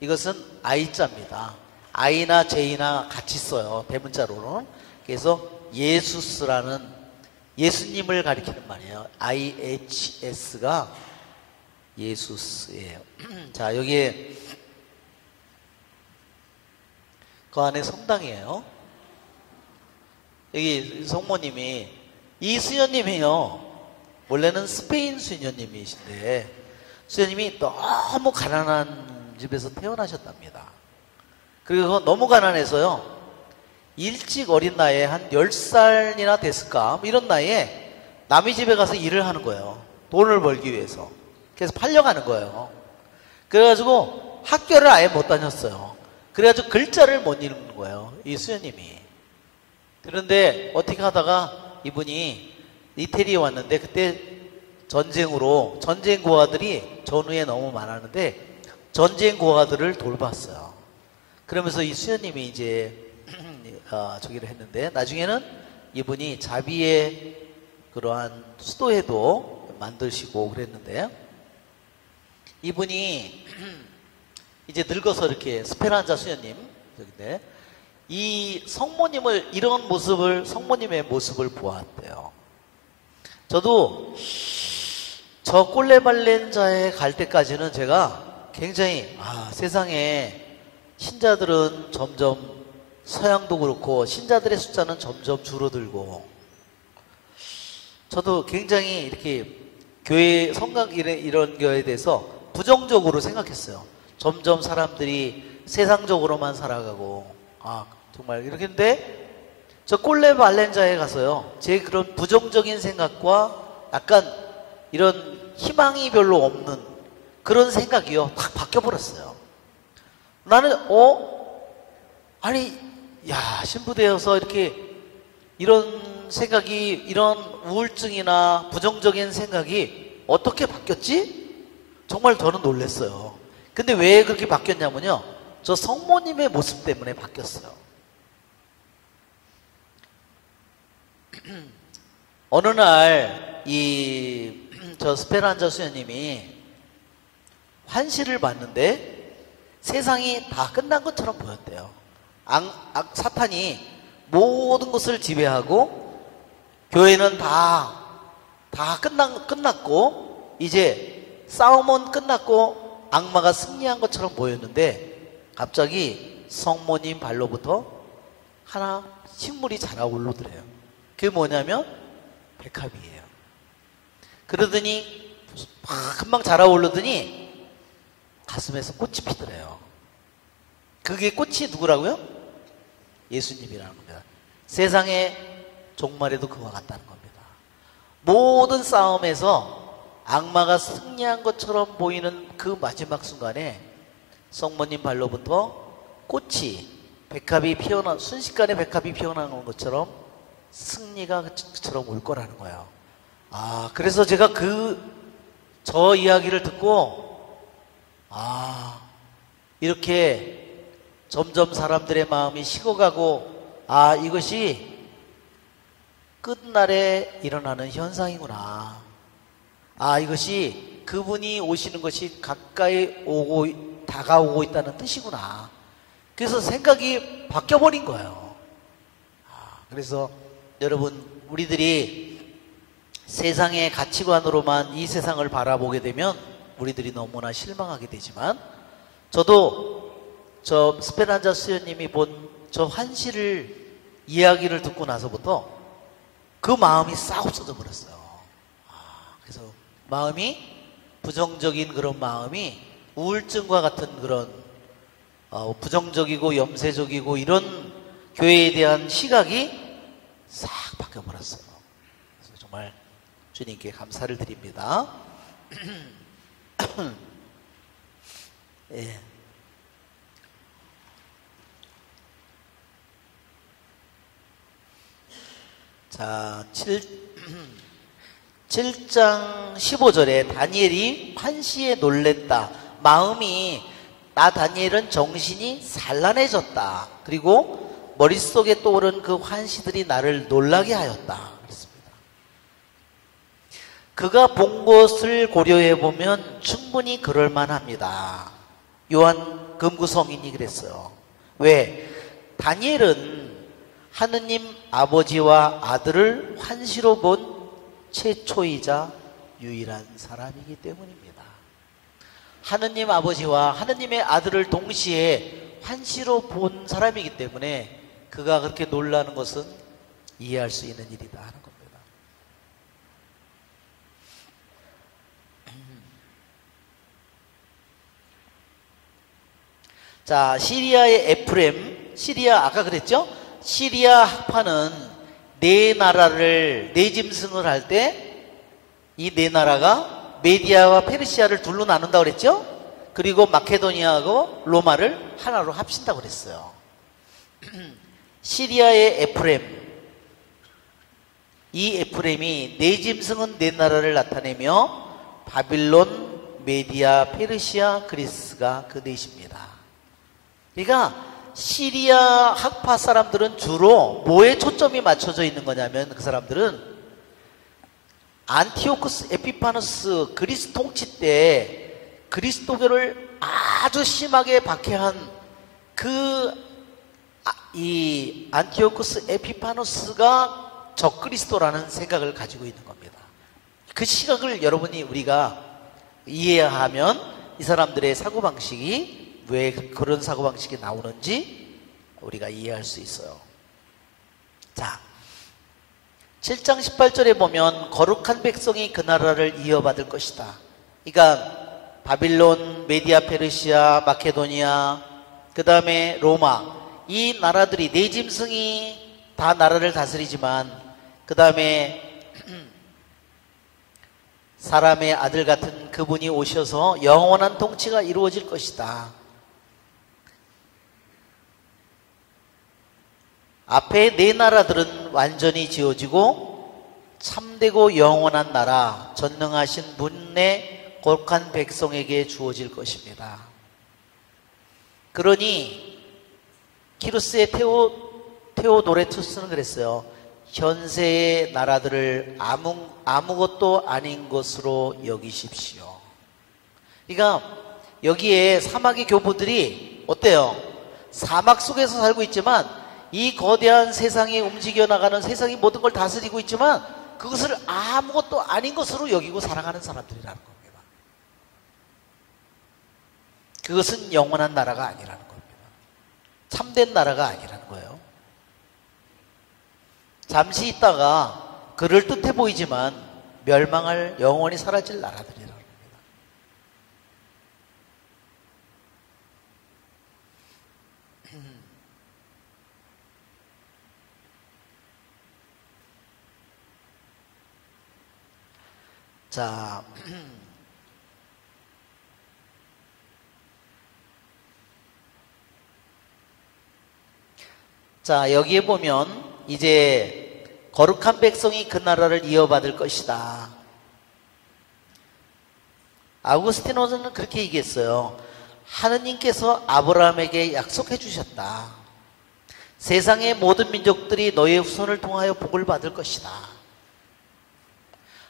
이것은 I자입니다. I나 J나 같이 써요. 대문자로는. 그래서 예수스라는 예수님을 가리키는 말이에요. IHS가 예수스예요. 자, 여기에 그 안에 성당이에요. 여기 성모님이 이 수녀님이요. 원래는 스페인 수녀님이신데 수녀님이 너무 가난한 집에서 태어나셨답니다. 그리고 너무 가난해서요. 일찍 어린 나이에 한 10살이나 됐을까? 이런 나이에 남의 집에 가서 일을 하는 거예요. 돈을 벌기 위해서. 그래서 팔려가는 거예요. 그래가지고 학교를 아예 못 다녔어요. 그래가지고 글자를 못 읽는 거예요, 이 수녀님이. 그런데 어떻게 하다가 이분이 이태리에 왔는데, 그때 전쟁으로 전쟁 고아들이 전후에 너무 많았는데 전쟁 고아들을 돌봤어요. 그러면서 이 수녀님이 이제 저기를 했는데, 나중에는 이분이 자비의 그러한 수도회도 만드시고 그랬는데, 이분이 이제 늙어서 이렇게 스페란자 수녀님, 저기인데, 이 성모님을, 이런 모습을, 성모님의 모습을 보았대요. 저도 저 꼴레발렌자에 갈 때까지는 제가 굉장히, 세상에 신자들은 점점, 서양도 그렇고 신자들의 숫자는 점점 줄어들고, 저도 굉장히 이렇게 교회 성각 이런 거에 대해서 부정적으로 생각했어요. 점점 사람들이 세상적으로만 살아가고, 정말 이렇게. 했는데 저 꼴레 발렌자에 가서요, 제 그런 부정적인 생각과 약간 이런 희망이 별로 없는 그런 생각이요, 딱 바뀌어버렸어요. 나는 아니, 신부되어서 이렇게 이런 생각이, 이런 우울증이나 부정적인 생각이 어떻게 바뀌었지? 정말 저는 놀랐어요. 근데 왜 그렇게 바뀌었냐면요, 저 성모님의 모습 때문에 바뀌었어요. 어느 날 저 스페란자 수녀님이 환시를 봤는데 세상이 다 끝난 것처럼 보였대요. 사탄이 모든 것을 지배하고 교회는 다 끝났고 이제 싸움은 끝났고 악마가 승리한 것처럼 보였는데, 갑자기 성모님 발로부터 하나 식물이 자라올르더래요. 그게 뭐냐면 백합이에요. 그러더니 금방 자라올르더니 가슴에서 꽃이 피더래요. 그게 꽃이 누구라고요? 예수님이라는 겁니다. 세상의 종말에도 그와 같다는 겁니다. 모든 싸움에서 악마가 승리한 것처럼 보이는 그 마지막 순간에 성모님 발로부터 꽃이, 백합이 피어나, 순식간에 백합이 피어나는 것처럼 승리가 그처럼 올 거라는 거예요. 그래서 제가 저 이야기를 듣고, 이렇게 점점 사람들의 마음이 식어가고, 이것이 끝날에 일어나는 현상이구나. 이것이 그분이 오시는 것이 가까이 다가오고 있다는 뜻이구나. 그래서 생각이 바뀌어버린 거예요. 그래서 여러분, 우리들이 세상의 가치관으로만 이 세상을 바라보게 되면 우리들이 너무나 실망하게 되지만, 저도 저 스페란자 수녀님이 본 저 환시를, 이야기를 듣고 나서부터 그 마음이 싹 없어져 버렸어요. 그래서 마음이, 부정적인 그런 마음이 우울증과 같은 그런 부정적이고 염세적이고 이런 교회에 대한 시각이 싹 바뀌어 버렸어요. 그래서 정말 주님께 감사를 드립니다. 예. 자, 7장 15절에 다니엘이 환시에 놀랬다. 마음이, 나 다니엘은 정신이 산란해졌다. 그리고 머릿속에 떠오른 그 환시들이 나를 놀라게 하였다. 그렇습니다. 그가 본 것을 고려해 보면 충분히 그럴 만합니다. 요한 금구성인이 그랬어요. 왜? 다니엘은 하느님 아버지와 아들을 환시로 본 최초이자 유일한 사람이기 때문입니다. 하느님 아버지와 하느님의 아들을 동시에 환시로 본 사람이기 때문에 그가 그렇게 놀라는 것은 이해할 수 있는 일이다 하는 겁니다. 자, 시리아의 에프렘, 시리아 아까 그랬죠? 시리아 학파는 네 나라를, 네 짐승을 할 때 이 네 나라가 메디아와 페르시아를 둘로 나눈다고 그랬죠? 그리고 마케도니아하고 로마를 하나로 합친다고 그랬어요. 시리아의 에프렘, 이 에프렘이 네 짐승은 네 나라를 나타내며 바빌론, 메디아, 페르시아, 그리스가 그 넷입니다. 그러니까 시리아 학파 사람들은 주로 뭐에 초점이 맞춰져 있는 거냐면, 그 사람들은 안티오쿠스 에피파누스 그리스 통치 때 그리스도교를 아주 심하게 박해한 이 안티오쿠스 에피파누스가 적그리스도라는 생각을 가지고 있는 겁니다. 그 시각을 우리가 이해하면 이 사람들의 사고방식이 왜 그런 사고방식이 나오는지 우리가 이해할 수 있어요. 자, 7장 18절에 보면 거룩한 백성이 그 나라를 이어받을 것이다. 그러니까 바빌론, 메디아, 페르시아, 마케도니아, 그 다음에 로마, 이 나라들이 네 짐승이 다 나라를 다스리지만 그 다음에 사람의 아들 같은 그분이 오셔서 영원한 통치가 이루어질 것이다. 앞에 네 나라들은 완전히 지어지고 참되고 영원한 나라, 전능하신 분의 거룩한 백성에게 주어질 것입니다. 그러니 키루스의 테오도레투스는 그랬어요. 현세의 나라들을 아무것도 아닌 것으로 여기십시오. 그러니까 여기에 사막의 교부들이 어때요? 사막 속에서 살고 있지만 이 거대한 세상이 움직여 나가는, 세상이 모든 걸 다스리고 있지만 그것을 아무것도 아닌 것으로 여기고 살아가는 사람들이라는 겁니다. 그것은 영원한 나라가 아니라는 겁니다. 참된 나라가 아니라는 거예요. 잠시 있다가 그럴듯해 보이지만 멸망할, 영원히 사라질 나라들이라는 겁니다. 자, 자, 여기에 보면 이제 거룩한 백성이 그 나라를 이어받을 것이다. 아우구스티노스는 그렇게 얘기했어요. 하느님께서 아브라함에게 약속해 주셨다. 세상의 모든 민족들이 너의 후손을 통하여 복을 받을 것이다.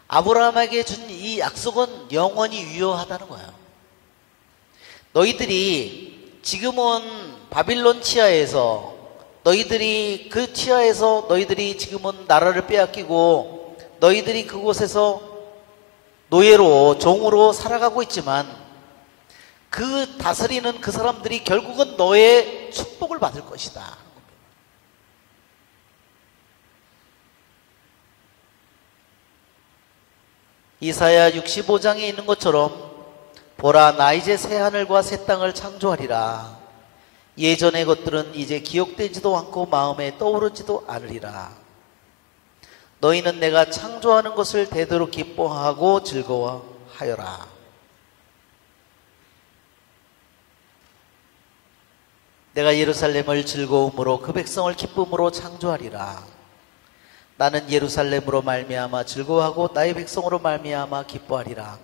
아브라함에게 준 이 약속은 영원히 유효하다는 거예요. 너희들이 지금은 바빌론 치하에서, 너희들이 그 치하에서 너희들이 지금은 나라를 빼앗기고 너희들이 그곳에서 노예로, 종으로 살아가고 있지만 그 다스리는 그 사람들이 결국은 너의 축복을 받을 것이다. 이사야 65장에 있는 것처럼 보라, 나 이제 새 하늘과 새 땅을 창조하리라. 예전의 것들은 이제 기억되지도 않고 마음에 떠오르지도 않으리라. 너희는 내가 창조하는 것을 대대로 기뻐하고 즐거워하여라. 내가 예루살렘을 즐거움으로 그 백성을 기쁨으로 창조하리라. 나는 예루살렘으로 말미암아 즐거워하고 나의 백성으로 말미암아 기뻐하리라.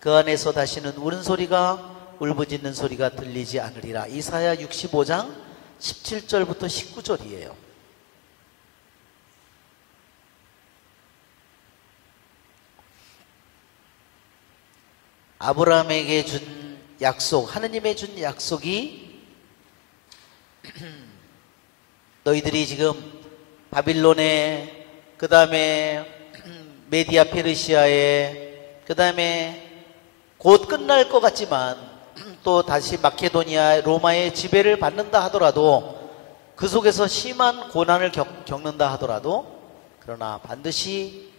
그 안에서 다시는 우는 소리가, 울부짖는 소리가 들리지 않으리라. 이사야 65장 17절부터 19절이에요. 아브라함에게 준 약속, 하느님의 준 약속이 너희들이 지금 바빌론에, 그 다음에 메디아 페르시아에, 그 다음에 곧 끝날 것 같지만 또 다시 마케도니아, 로마의 지배를 받는다 하더라도, 그 속에서 심한 고난을 겪는다 하더라도, 그러나 반드시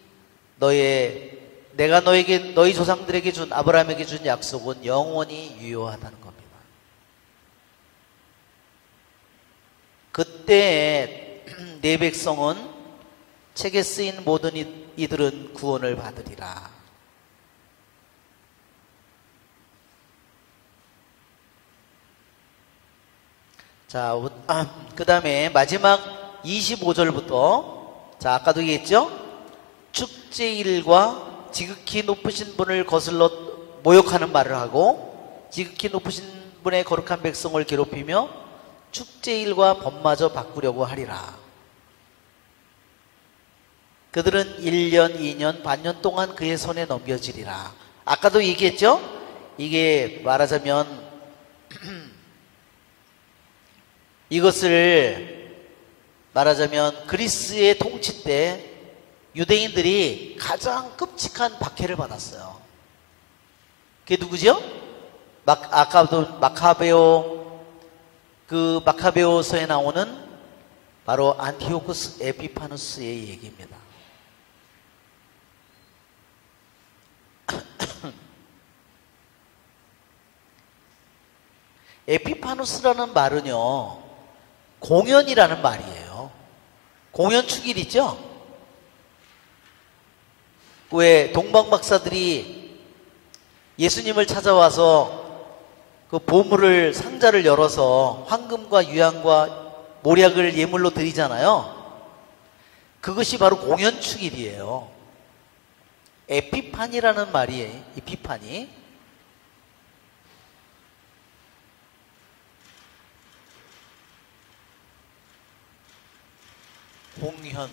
내가 너희 조상들에게 준, 아브라함에게 준 약속은 영원히 유효하다는 겁니다. 그때 내 백성은 책에 쓰인 모든 이들은 구원을 받으리라. 자, 그 다음에 마지막 25절부터, 자, 아까도 얘기했죠? 축제일과 지극히 높으신 분을 거슬러 모욕하는 말을 하고, 지극히 높으신 분의 거룩한 백성을 괴롭히며 축제일과 법마저 바꾸려고 하리라. 그들은 1년, 2년, 반년 동안 그의 손에 넘겨지리라. 아까도 얘기했죠? 이게 말하자면 이것을 말하자면 그리스의 통치 때 유대인들이 가장 끔찍한 박해를 받았어요. 그게 누구죠? 아까도 마카베오서에 나오는 바로 안티오쿠스 에피파누스의 얘기입니다. 에피파누스라는 말은요, 공연이라는 말이에요. 공연 축일 있죠? 왜 동방박사들이 예수님을 찾아와서 그 보물을 상자를 열어서 황금과 유향과 모략을 예물로 드리잖아요. 그것이 바로 공연 축일이에요. 에피판이라는 말이에요. 에피판이. 공현.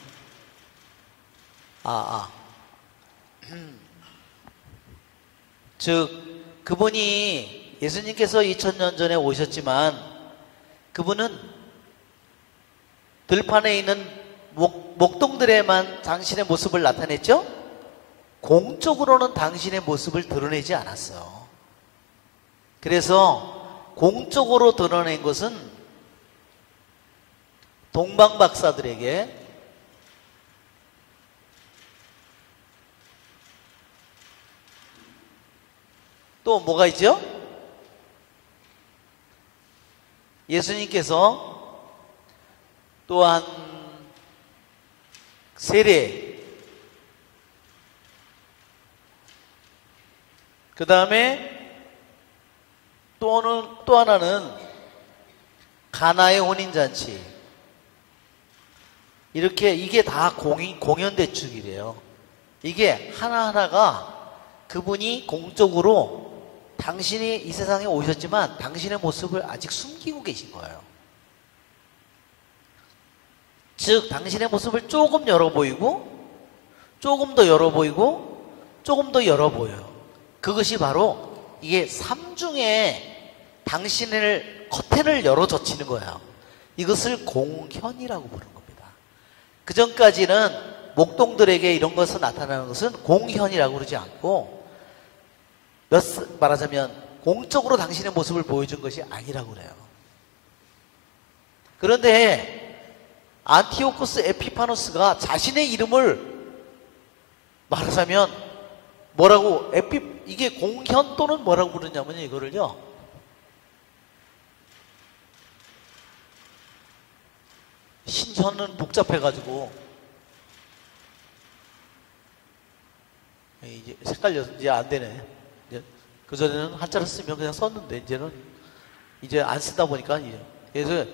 즉 그분이 예수님께서 2000년 전에 오셨지만 그분은 들판에 있는 목동들에만 당신의 모습을 나타냈죠? 공적으로는 당신의 모습을 드러내지 않았어요. 그래서 공적으로 드러낸 것은 동방박사들에게 또 뭐가 있죠? 예수님께서 또한 세례, 그 다음에 또 하나는 가나의 혼인잔치. 이렇게 이게 다 공연대축이래요. 이게 하나하나가 그분이 공적으로 당신이 이 세상에 오셨지만 당신의 모습을 아직 숨기고 계신 거예요. 즉 당신의 모습을 조금 열어 보이고 조금 더 열어 보이고 조금 더 열어 보여요. 그것이 바로 이게 삼중에 당신을 커튼을 열어 젖히는 거예요. 이것을 공현이라고 부르는 겁니다. 그 전까지는 목동들에게 이런 것을 나타나는 것은 공현이라고 그러지 않고 말하자면 공적으로 당신의 모습을 보여준 것이 아니라고 그래요. 그런데 안티오쿠스 에피파누스가 자신의 이름을 말하자면 뭐라고 이게 공현 또는 뭐라고 부르냐면요, 이거를요, 신현은 복잡해가지고 이제 색깔 이제 안 되네. 그전에는 한자를 쓰면 그냥 썼는데 이제는 이제 안 쓰다 보니까 그래서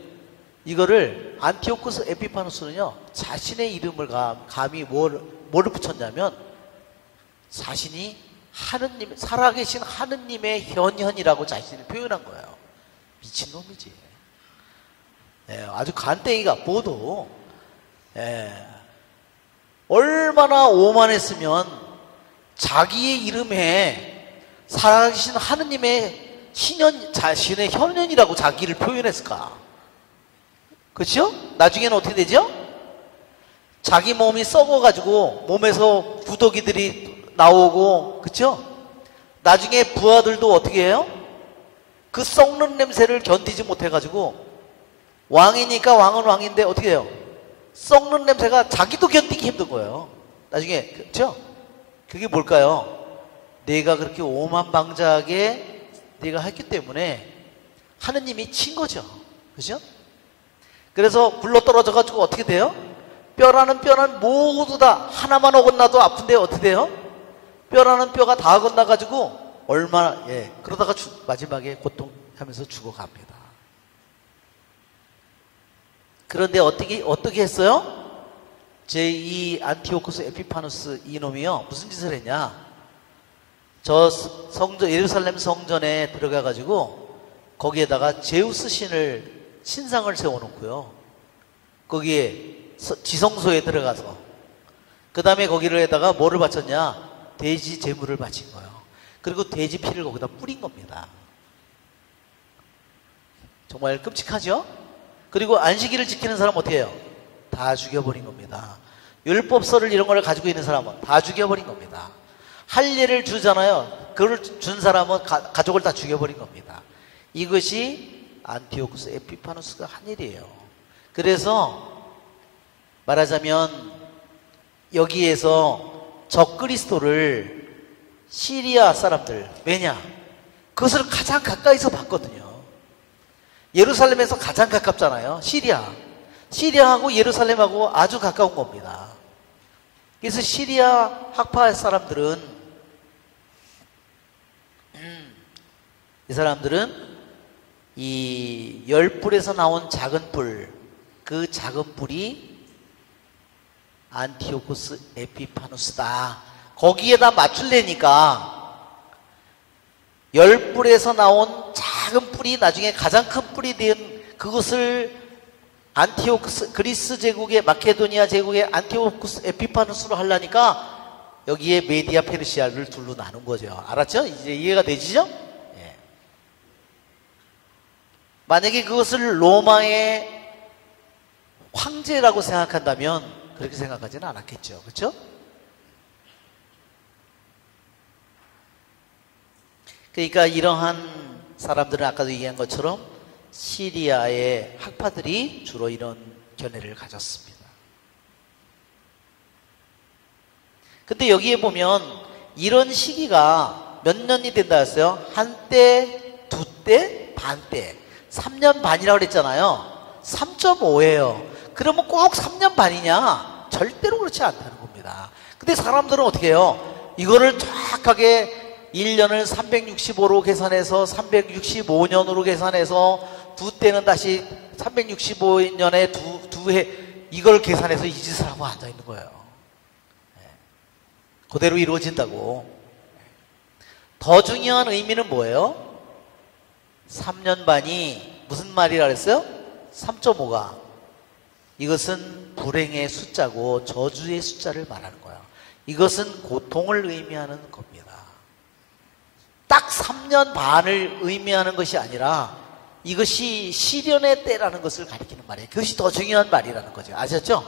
이거를 안티오쿠스 에피파누스는요, 자신의 이름을 감히 뭐를 붙였냐면 자신이 하느님, 살아계신 하느님의 현현이라고 자신을 표현한 거예요. 미친놈이지. 아주 간땡이가 보도 얼마나 오만했으면 자기의 이름에 살아계신 하느님의 자신의 현현이라고 자기를 표현했을까? 그렇죠? 나중에는 어떻게 되죠? 자기 몸이 썩어가지고 몸에서 구더기들이 나오고, 그렇죠? 나중에 부하들도 어떻게 해요? 그 썩는 냄새를 견디지 못해가지고 왕이니까 왕은 왕인데 어떻게 해요? 썩는 냄새가 자기도 견디기 힘든 거예요. 나중에. 그렇죠? 그게 뭘까요? 내가 그렇게 오만방자하게 내가 했기 때문에 하느님이 친 거죠. 그죠? 그래서 굴러 떨어져가지고 어떻게 돼요? 뼈라는 뼈는 모두 다 하나만 어긋나도 아픈데 어떻게 돼요? 뼈라는 뼈가 다 어긋나가지고 얼마나, 그러다가 마지막에 고통하면서 죽어갑니다. 그런데 어떻게 했어요? 제2 안티오쿠스 에피파누스 이놈이요, 무슨 짓을 했냐? 저 예루살렘 성전에 들어가가지고 거기에다가 제우스 신상을 세워놓고요, 거기에 지성소에 들어가서 그 다음에 거기를에다가 뭐를 바쳤냐? 돼지 제물을 바친 거예요. 그리고 돼지 피를 거기다 뿌린 겁니다. 정말 끔찍하죠? 그리고 안식일을 지키는 사람 어떻게 해요? 다 죽여버린 겁니다. 율법서를 이런 걸 가지고 있는 사람은 다 죽여버린 겁니다. 할례를 주잖아요. 그걸 준 사람은 가족을 다 죽여버린 겁니다. 이것이 안티오쿠스 에피파누스가 한 일이에요. 그래서 말하자면 여기에서 적그리스도를 시리아 사람들, 왜냐? 그것을 가장 가까이서 봤거든요. 예루살렘에서 가장 가깝잖아요. 시리아하고 예루살렘하고 아주 가까운 겁니다. 그래서 시리아 학파 사람들은 이 사람들은 이 열불에서 나온 작은 불, 그 작은 불이 안티오쿠스 에피파누스다. 거기에다 맞출래니까 열불에서 나온 작은 뿔이 나중에 가장 큰 뿔이 된 그것을 안티오쿠스, 그리스 제국의 마케도니아 제국의 안티오쿠스 에피파누스로 하려니까 여기에 메디아 페르시아를 둘로 나눈 거죠. 알았죠? 이제 이해가 되시죠? 예. 만약에 그것을 로마의 황제라고 생각한다면 그렇게 생각하지는 않았겠죠. 그렇죠? 그러니까 이러한 사람들은 아까도 얘기한 것처럼 시리아의 학파들이 주로 이런 견해를 가졌습니다. 근데 여기에 보면 이런 시기가 몇 년이 된다 했어요? 한때, 두때, 반때. 3년 반이라고 그랬잖아요. 3.5예요. 그러면 꼭 3년 반이냐? 절대로 그렇지 않다는 겁니다. 근데 사람들은 어떻게 해요? 이거를 정확하게 1년을 365로 계산해서 365년으로 계산해서 두 때는 다시 365년에 두 해, 이걸 계산해서 이 짓을 하고 앉아 있는 거예요. 그대로 이루어진다고. 더 중요한 의미는 뭐예요? 3년 반이 무슨 말이라 그랬어요? 3.5가 이것은 불행의 숫자고 저주의 숫자를 말하는 거예요. 이것은 고통을 의미하는 겁니다. 딱 3년 반을 의미하는 것이 아니라 이것이 시련의 때라는 것을 가리키는 말이에요. 그것이 더 중요한 말이라는 거죠. 아셨죠?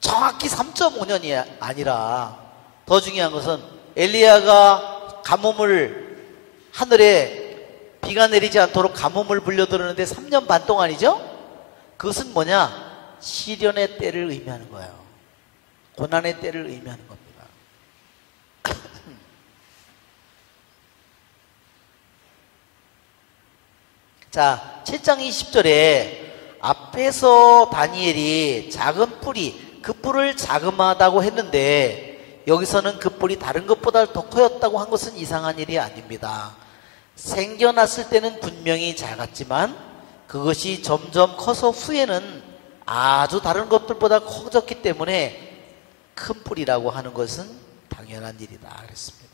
정확히 3.5년이 아니라 더 중요한 것은 엘리야가 가뭄을, 하늘에 비가 내리지 않도록 가뭄을 불려들었는데 3년 반 동안이죠? 그것은 뭐냐? 시련의 때를 의미하는 거예요. 고난의 때를 의미하는 겁니다. 자, 7장 20절에 앞에서 다니엘이 작은 뿔이 그 뿔을 자그마하다고 했는데 여기서는 그 뿔이 다른 것보다 더 커였다고 한 것은 이상한 일이 아닙니다. 생겨났을 때는 분명히 작았지만 그것이 점점 커서 후에는 아주 다른 것들보다 커졌기 때문에 큰 뿔이라고 하는 것은 당연한 일이다 그랬습니다.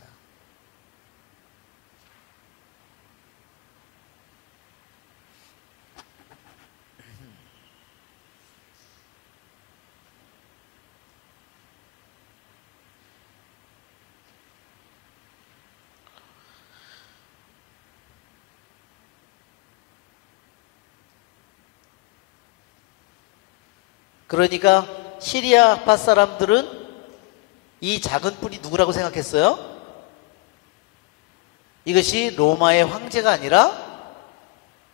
그러니까 시리아 학파 사람들은 이 작은 뿔이 누구라고 생각했어요? 이것이 로마의 황제가 아니라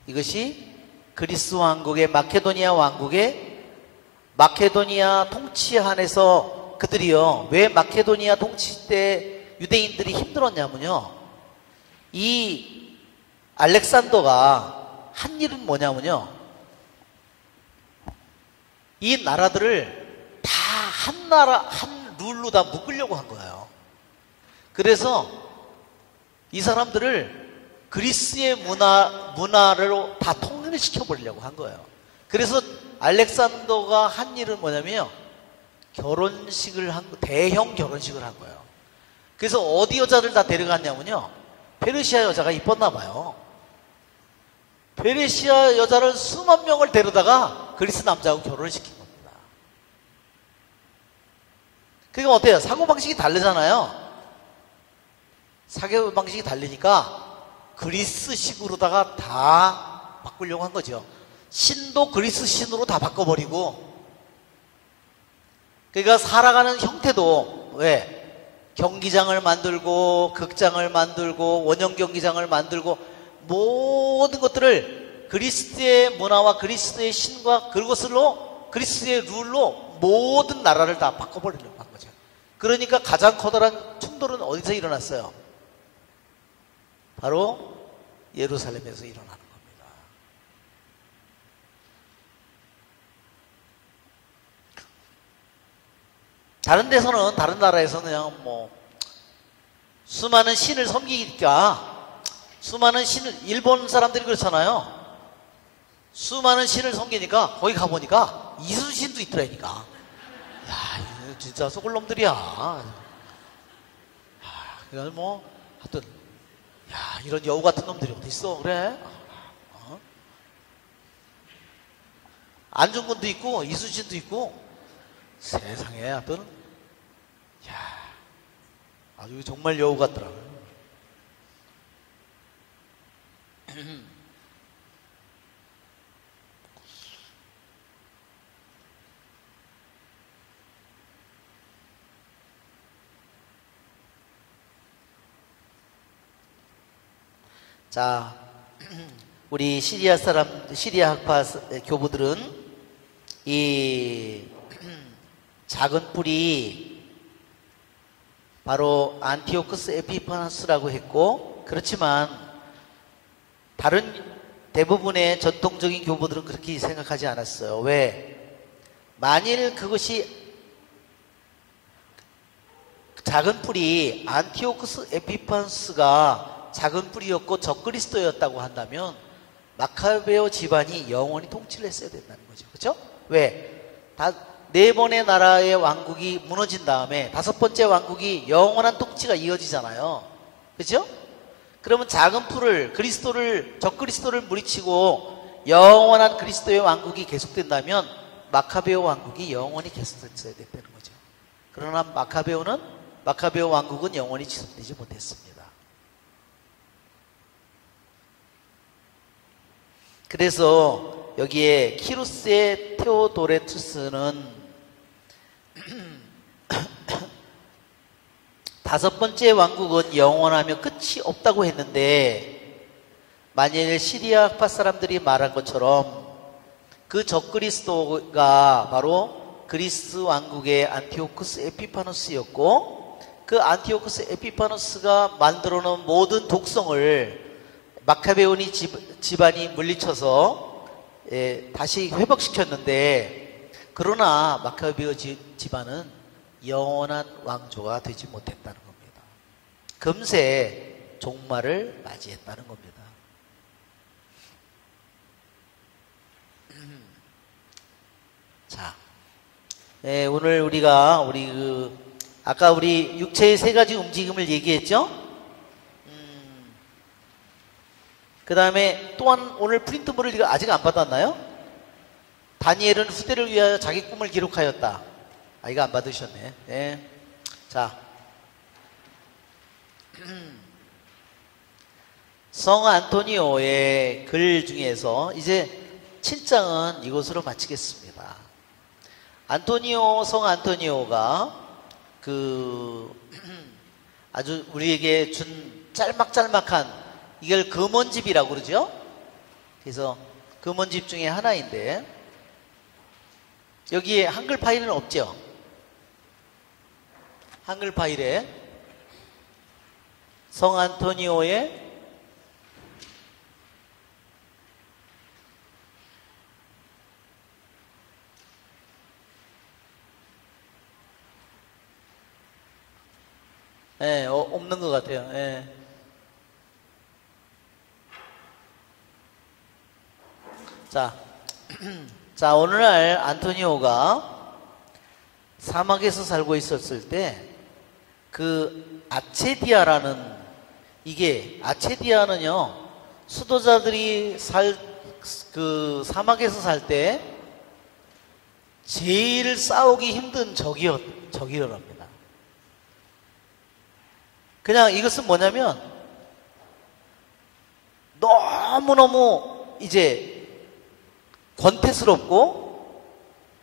이것이 그리스 왕국의 마케도니아 왕국의 마케도니아 통치 안에서 그들이요. 왜 마케도니아 통치 때 유대인들이 힘들었냐면요. 이 알렉산더가 한 일은 뭐냐면요. 이 나라들을 다 한 나라, 한 룰로 다 묶으려고 한 거예요. 그래서 이 사람들을 그리스의 문화로 다 통일을 시켜버리려고 한 거예요. 그래서 알렉산더가 한 일은 뭐냐면요, 대형 결혼식을 한 거예요. 그래서 어디 여자를 다 데려갔냐면요, 페르시아 여자가 이뻤나 봐요. 페르시아 여자를 수만 명을 데려다가 그리스 남자하고 결혼을 시킨 겁니다. 그러니까 어때요? 사고방식이 다르잖아요. 사고방식이 다르니까 그리스식으로다가 다 바꾸려고 한 거죠. 신도 그리스 신으로 다 바꿔버리고, 그러니까 살아가는 형태도, 왜? 경기장을 만들고 극장을 만들고 원형 경기장을 만들고 모든 것들을 그리스의 문화와 그리스의 신과 그것으로 그리스의 룰로 모든 나라를 다 바꿔버리려고 한 거죠. 그러니까 가장 커다란 충돌은 어디서 일어났어요? 바로 예루살렘에서 일어나는 겁니다. 다른 데서는, 다른 나라에서는 그냥 뭐 수많은 신을 섬기니까, 수많은 신을, 일본 사람들이 그렇잖아요. 수많은 신을 섬기니까 거기 가보니까 이순신도 있더라니까. 야, 이거 진짜 속을 놈들이야. 그래서 뭐 하여튼, 야, 이런 여우 같은 놈들이 어디 있어? 그래? 안중근도 있고 이순신도 있고, 세상에 하여튼, 야, 아주 정말 여우 같더라고요. 자, 우리 시리아 학파 교부들은 이 작은 뿔이 바로 안티오쿠스 에피파너스라고 했고, 그렇지만 다른 대부분의 전통적인 교부들은 그렇게 생각하지 않았어요. 왜? 만일 그것이, 작은 뿔이 안티오쿠스 에피파너스가 작은 뿔이었고 적그리스도였다고 한다면 마카베오 집안이 영원히 통치를 했어야 된다는 거죠. 그렇죠? 왜? 네 번의 나라의 왕국이 무너진 다음에 다섯 번째 왕국이 영원한 통치가 이어지잖아요. 그렇죠? 그러면 작은 풀을, 적그리스도를 물리치고 영원한 그리스도의 왕국이 계속된다면 마카베오 왕국이 영원히 계속됐어야 됐다는 거죠. 그러나 마카베오 왕국은 영원히 지속되지 못했습니다. 그래서 여기에 키루스의 테오도레투스는 다섯 번째 왕국은 영원하며 끝이 없다고 했는데, 만일 시리아 학파 사람들이 말한 것처럼 그 적그리스도가 바로 그리스 왕국의 안티오쿠스 에피파노스였고, 그 안티오쿠스 에피파노스가 만들어 놓은 모든 독성을 마카베오니 집안이 물리쳐서 다시 회복시켰는데, 그러나 마카베오 집안은 영원한 왕조가 되지 못했다는 겁니다. 금세 종말을 맞이했다는 겁니다. 자, 오늘 우리가 아까 우리 육체의 세 가지 움직임을 얘기했죠? 그 다음에 또한 오늘 프린트물을 이거 아직 안 받았나요? 다니엘은 후대를 위하여 자기 꿈을 기록하였다. 이거 안 받으셨네. 네. 자, 성 안토니오의 글 중에서 이제 7장은 이것으로 마치겠습니다. 성 안토니오가 아주 우리에게 준 짤막짤막한, 이걸 금원집이라고 그러죠. 그래서 금원집 중에 하나인데, 여기에 한글 파일은 없죠. 한글 파일에 성 안토니오의 없는 것 같아요. 자, 자, 오늘날 안토니오가 사막에서 살고 있었을 때 그 아체디아라는, 이게 아체디아는요, 수도자들이 그 사막에서 살 때 제일 싸우기 힘든 적이랍니다. 그냥 이것은 뭐냐면 너무너무 이제 권태스럽고,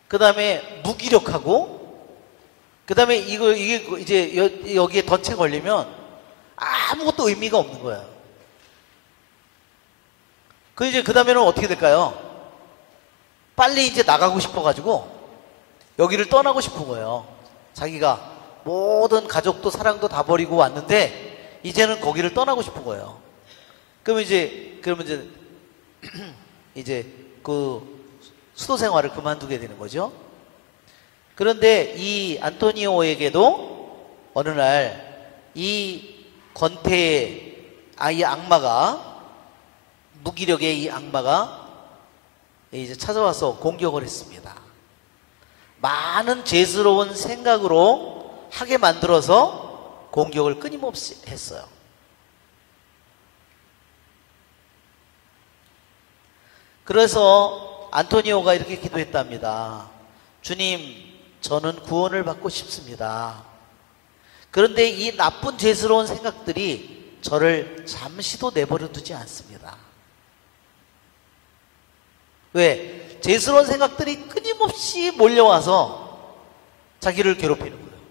그 다음에 무기력하고, 그 다음에 이게 이제 여기에 덫에 걸리면 아무것도 의미가 없는 거예요. 그 다음에는 어떻게 될까요? 빨리 이제 나가고 싶어가지고 여기를 떠나고 싶은 거예요. 자기가 모든 가족도 사랑도 다 버리고 왔는데 이제는 거기를 떠나고 싶은 거예요. 그러면 이제 이제 그 수도 생활을 그만두게 되는 거죠. 그런데 이 안토니오에게도 어느 날 이 권태의 이 악마가, 무기력의 이 악마가 이제 찾아와서 공격을 했습니다. 많은 죄스러운 생각으로 하게 만들어서 공격을 끊임없이 했어요. 그래서 안토니오가 이렇게 기도했답니다. 주님, 저는 구원을 받고 싶습니다. 그런데 이 나쁜 죄스러운 생각들이 저를 잠시도 내버려 두지 않습니다. 왜? 죄스러운 생각들이 끊임없이 몰려와서 자기를 괴롭히는 거예요.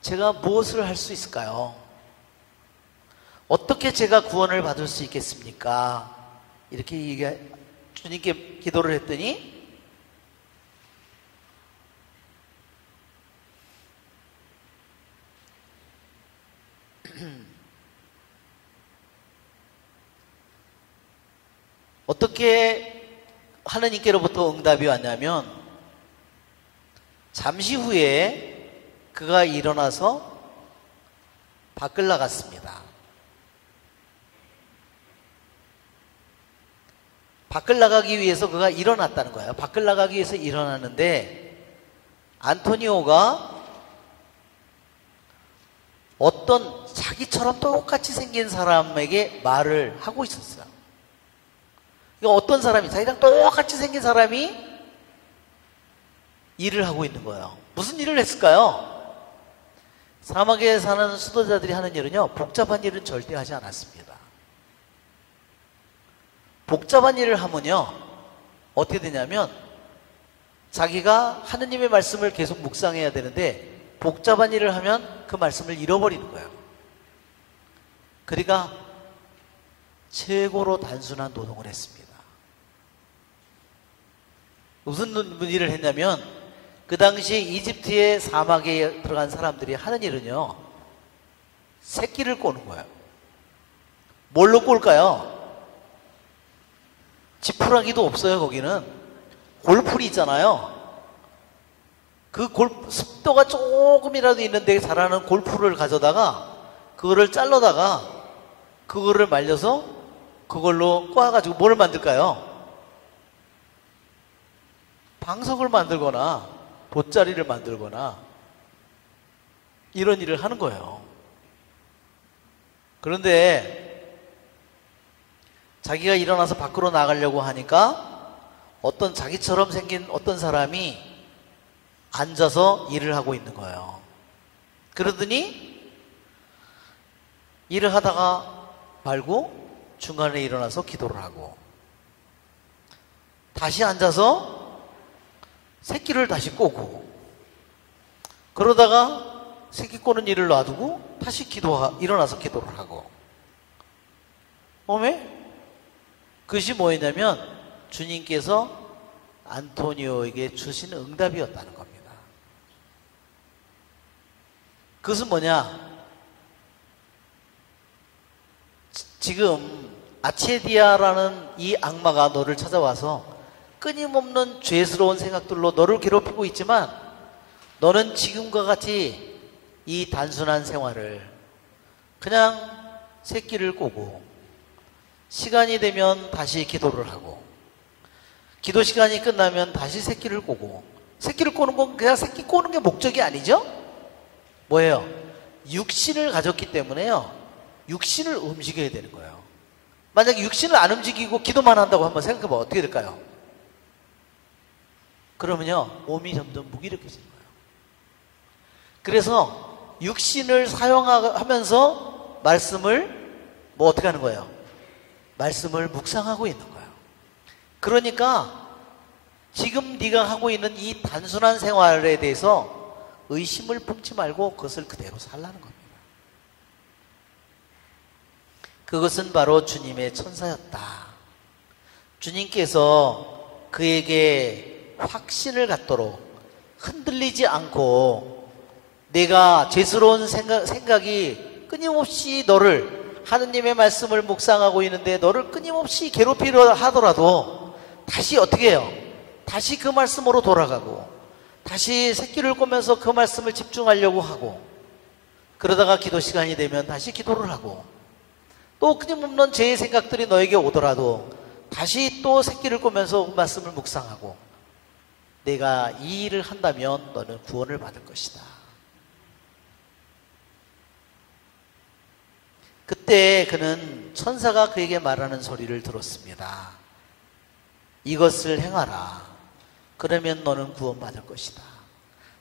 제가 무엇을 할 수 있을까요? 어떻게 제가 구원을 받을 수 있겠습니까? 이렇게 주님께 기도를 했더니 어떻게 하느님께로부터 응답이 왔냐면, 잠시 후에 그가 일어나서 밖을 나갔습니다. 밖을 나가기 위해서 그가 일어났다는 거예요. 밖을 나가기 위해서 일어났는데 안토니오가 어떤 자기처럼 똑같이 생긴 사람에게 말을 하고 있었어요. 어떤 사람이, 자기랑 똑같이 생긴 사람이 일을 하고 있는 거예요. 무슨 일을 했을까요? 사막에 사는 수도자들이 하는 일은요, 복잡한 일은 절대 하지 않았습니다. 복잡한 일을 하면요, 어떻게 되냐면 자기가 하느님의 말씀을 계속 묵상해야 되는데 복잡한 일을 하면 그 말씀을 잃어버리는 거예요. 그러니까 최고로 단순한 노동을 했습니다. 무슨 일을 했냐면, 그 당시에 이집트의 사막에 들어간 사람들이 하는 일은요, 새끼를 꼬는 거예요. 뭘로 꼴까요? 지푸라기도 없어요. 거기는 골풀이 있잖아요. 그 습도가 조금이라도 있는데 자라는 골풀을 가져다가 그거를 잘라다가 그거를 말려서 그걸로 꼬아가지고 뭘 만들까요? 방석을 만들거나 돗자리를 만들거나 이런 일을 하는 거예요. 그런데 자기가 일어나서 밖으로 나가려고 하니까 어떤 자기처럼 생긴 어떤 사람이 앉아서 일을 하고 있는 거예요. 그러더니 일을 하다가 말고 중간에 일어나서 기도를 하고 다시 앉아서 새끼를 다시 꼬고, 그러다가 새끼 꼬는 일을 놔두고 다시 일어나서 기도를 하고. 그것이 뭐였냐면 주님께서 안토니오에게 주신 응답이었다는 겁니다. 그것은 뭐냐? 지금 아체디아라는 이 악마가 너를 찾아와서 끊임없는 죄스러운 생각들로 너를 괴롭히고 있지만, 너는 지금과 같이 이 단순한 생활을 그냥 새끼를 꼬고 시간이 되면 다시 기도를 하고, 기도 시간이 끝나면 다시 새끼를 꼬고, 새끼를 꼬는 건 그냥 새끼 꼬는 게 목적이 아니죠? 뭐예요? 육신을 가졌기 때문에요, 육신을 움직여야 되는 거예요. 만약에 육신을 안 움직이고 기도만 한다고 한번 생각해봐. 어떻게 될까요? 그러면요, 몸이 점점 무기력해지는 거예요. 그래서 육신을 사용하면서 말씀을 뭐 어떻게 하는 거예요? 말씀을 묵상하고 있는 거예요. 그러니까 지금 네가 하고 있는 이 단순한 생활에 대해서 의심을 품지 말고 그것을 그대로 살라는 겁니다. 그것은 바로 주님의 천사였다. 주님께서 그에게 확신을 갖도록 흔들리지 않고, 내가 죄스러운 생각이 끊임없이 너를, 하느님의 말씀을 묵상하고 있는데 너를 끊임없이 괴롭히려 하더라도 다시 어떻게 해요? 다시 그 말씀으로 돌아가고, 다시 새끼를 꼬면서 그 말씀을 집중하려고 하고, 그러다가 기도 시간이 되면 다시 기도를 하고, 또 끊임없는 죄의 생각들이 너에게 오더라도 다시 또 새끼를 꼬면서 그 말씀을 묵상하고, 내가 이 일을 한다면 너는 구원을 받을 것이다. 그때 그는 천사가 그에게 말하는 소리를 들었습니다. 이것을 행하라. 그러면 너는 구원받을 것이다.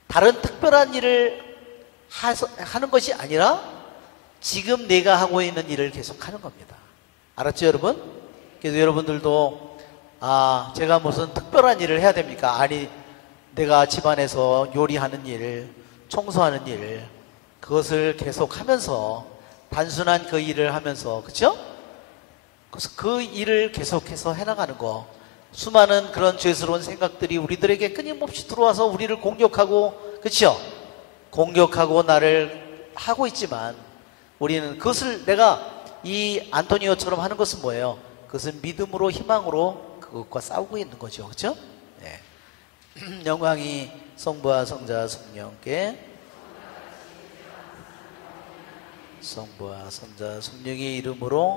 다른 특별한 일을 하는 것이 아니라 지금 내가 하고 있는 일을 계속 하는 겁니다. 알았죠, 여러분? 그래서 여러분들도 제가 무슨 특별한 일을 해야 됩니까? 아니, 내가 집안에서 요리하는 일, 청소하는 일, 그것을 계속 하면서, 단순한 그 일을 하면서, 그렇죠? 그래서 그 일을 계속해서 해나가는 거, 수많은 그런 죄스러운 생각들이 우리들에게 끊임없이 들어와서 우리를 공격하고, 그렇죠? 공격하고 나를 하고 있지만, 우리는 그것을, 내가 이 안토니오처럼 하는 것은 뭐예요? 그것은 믿음으로, 희망으로 그것과 싸우고 있는 거죠. 그렇죠? 네. 영광이 성부와 성자 성령께, 성부와 성자 성령의 이름으로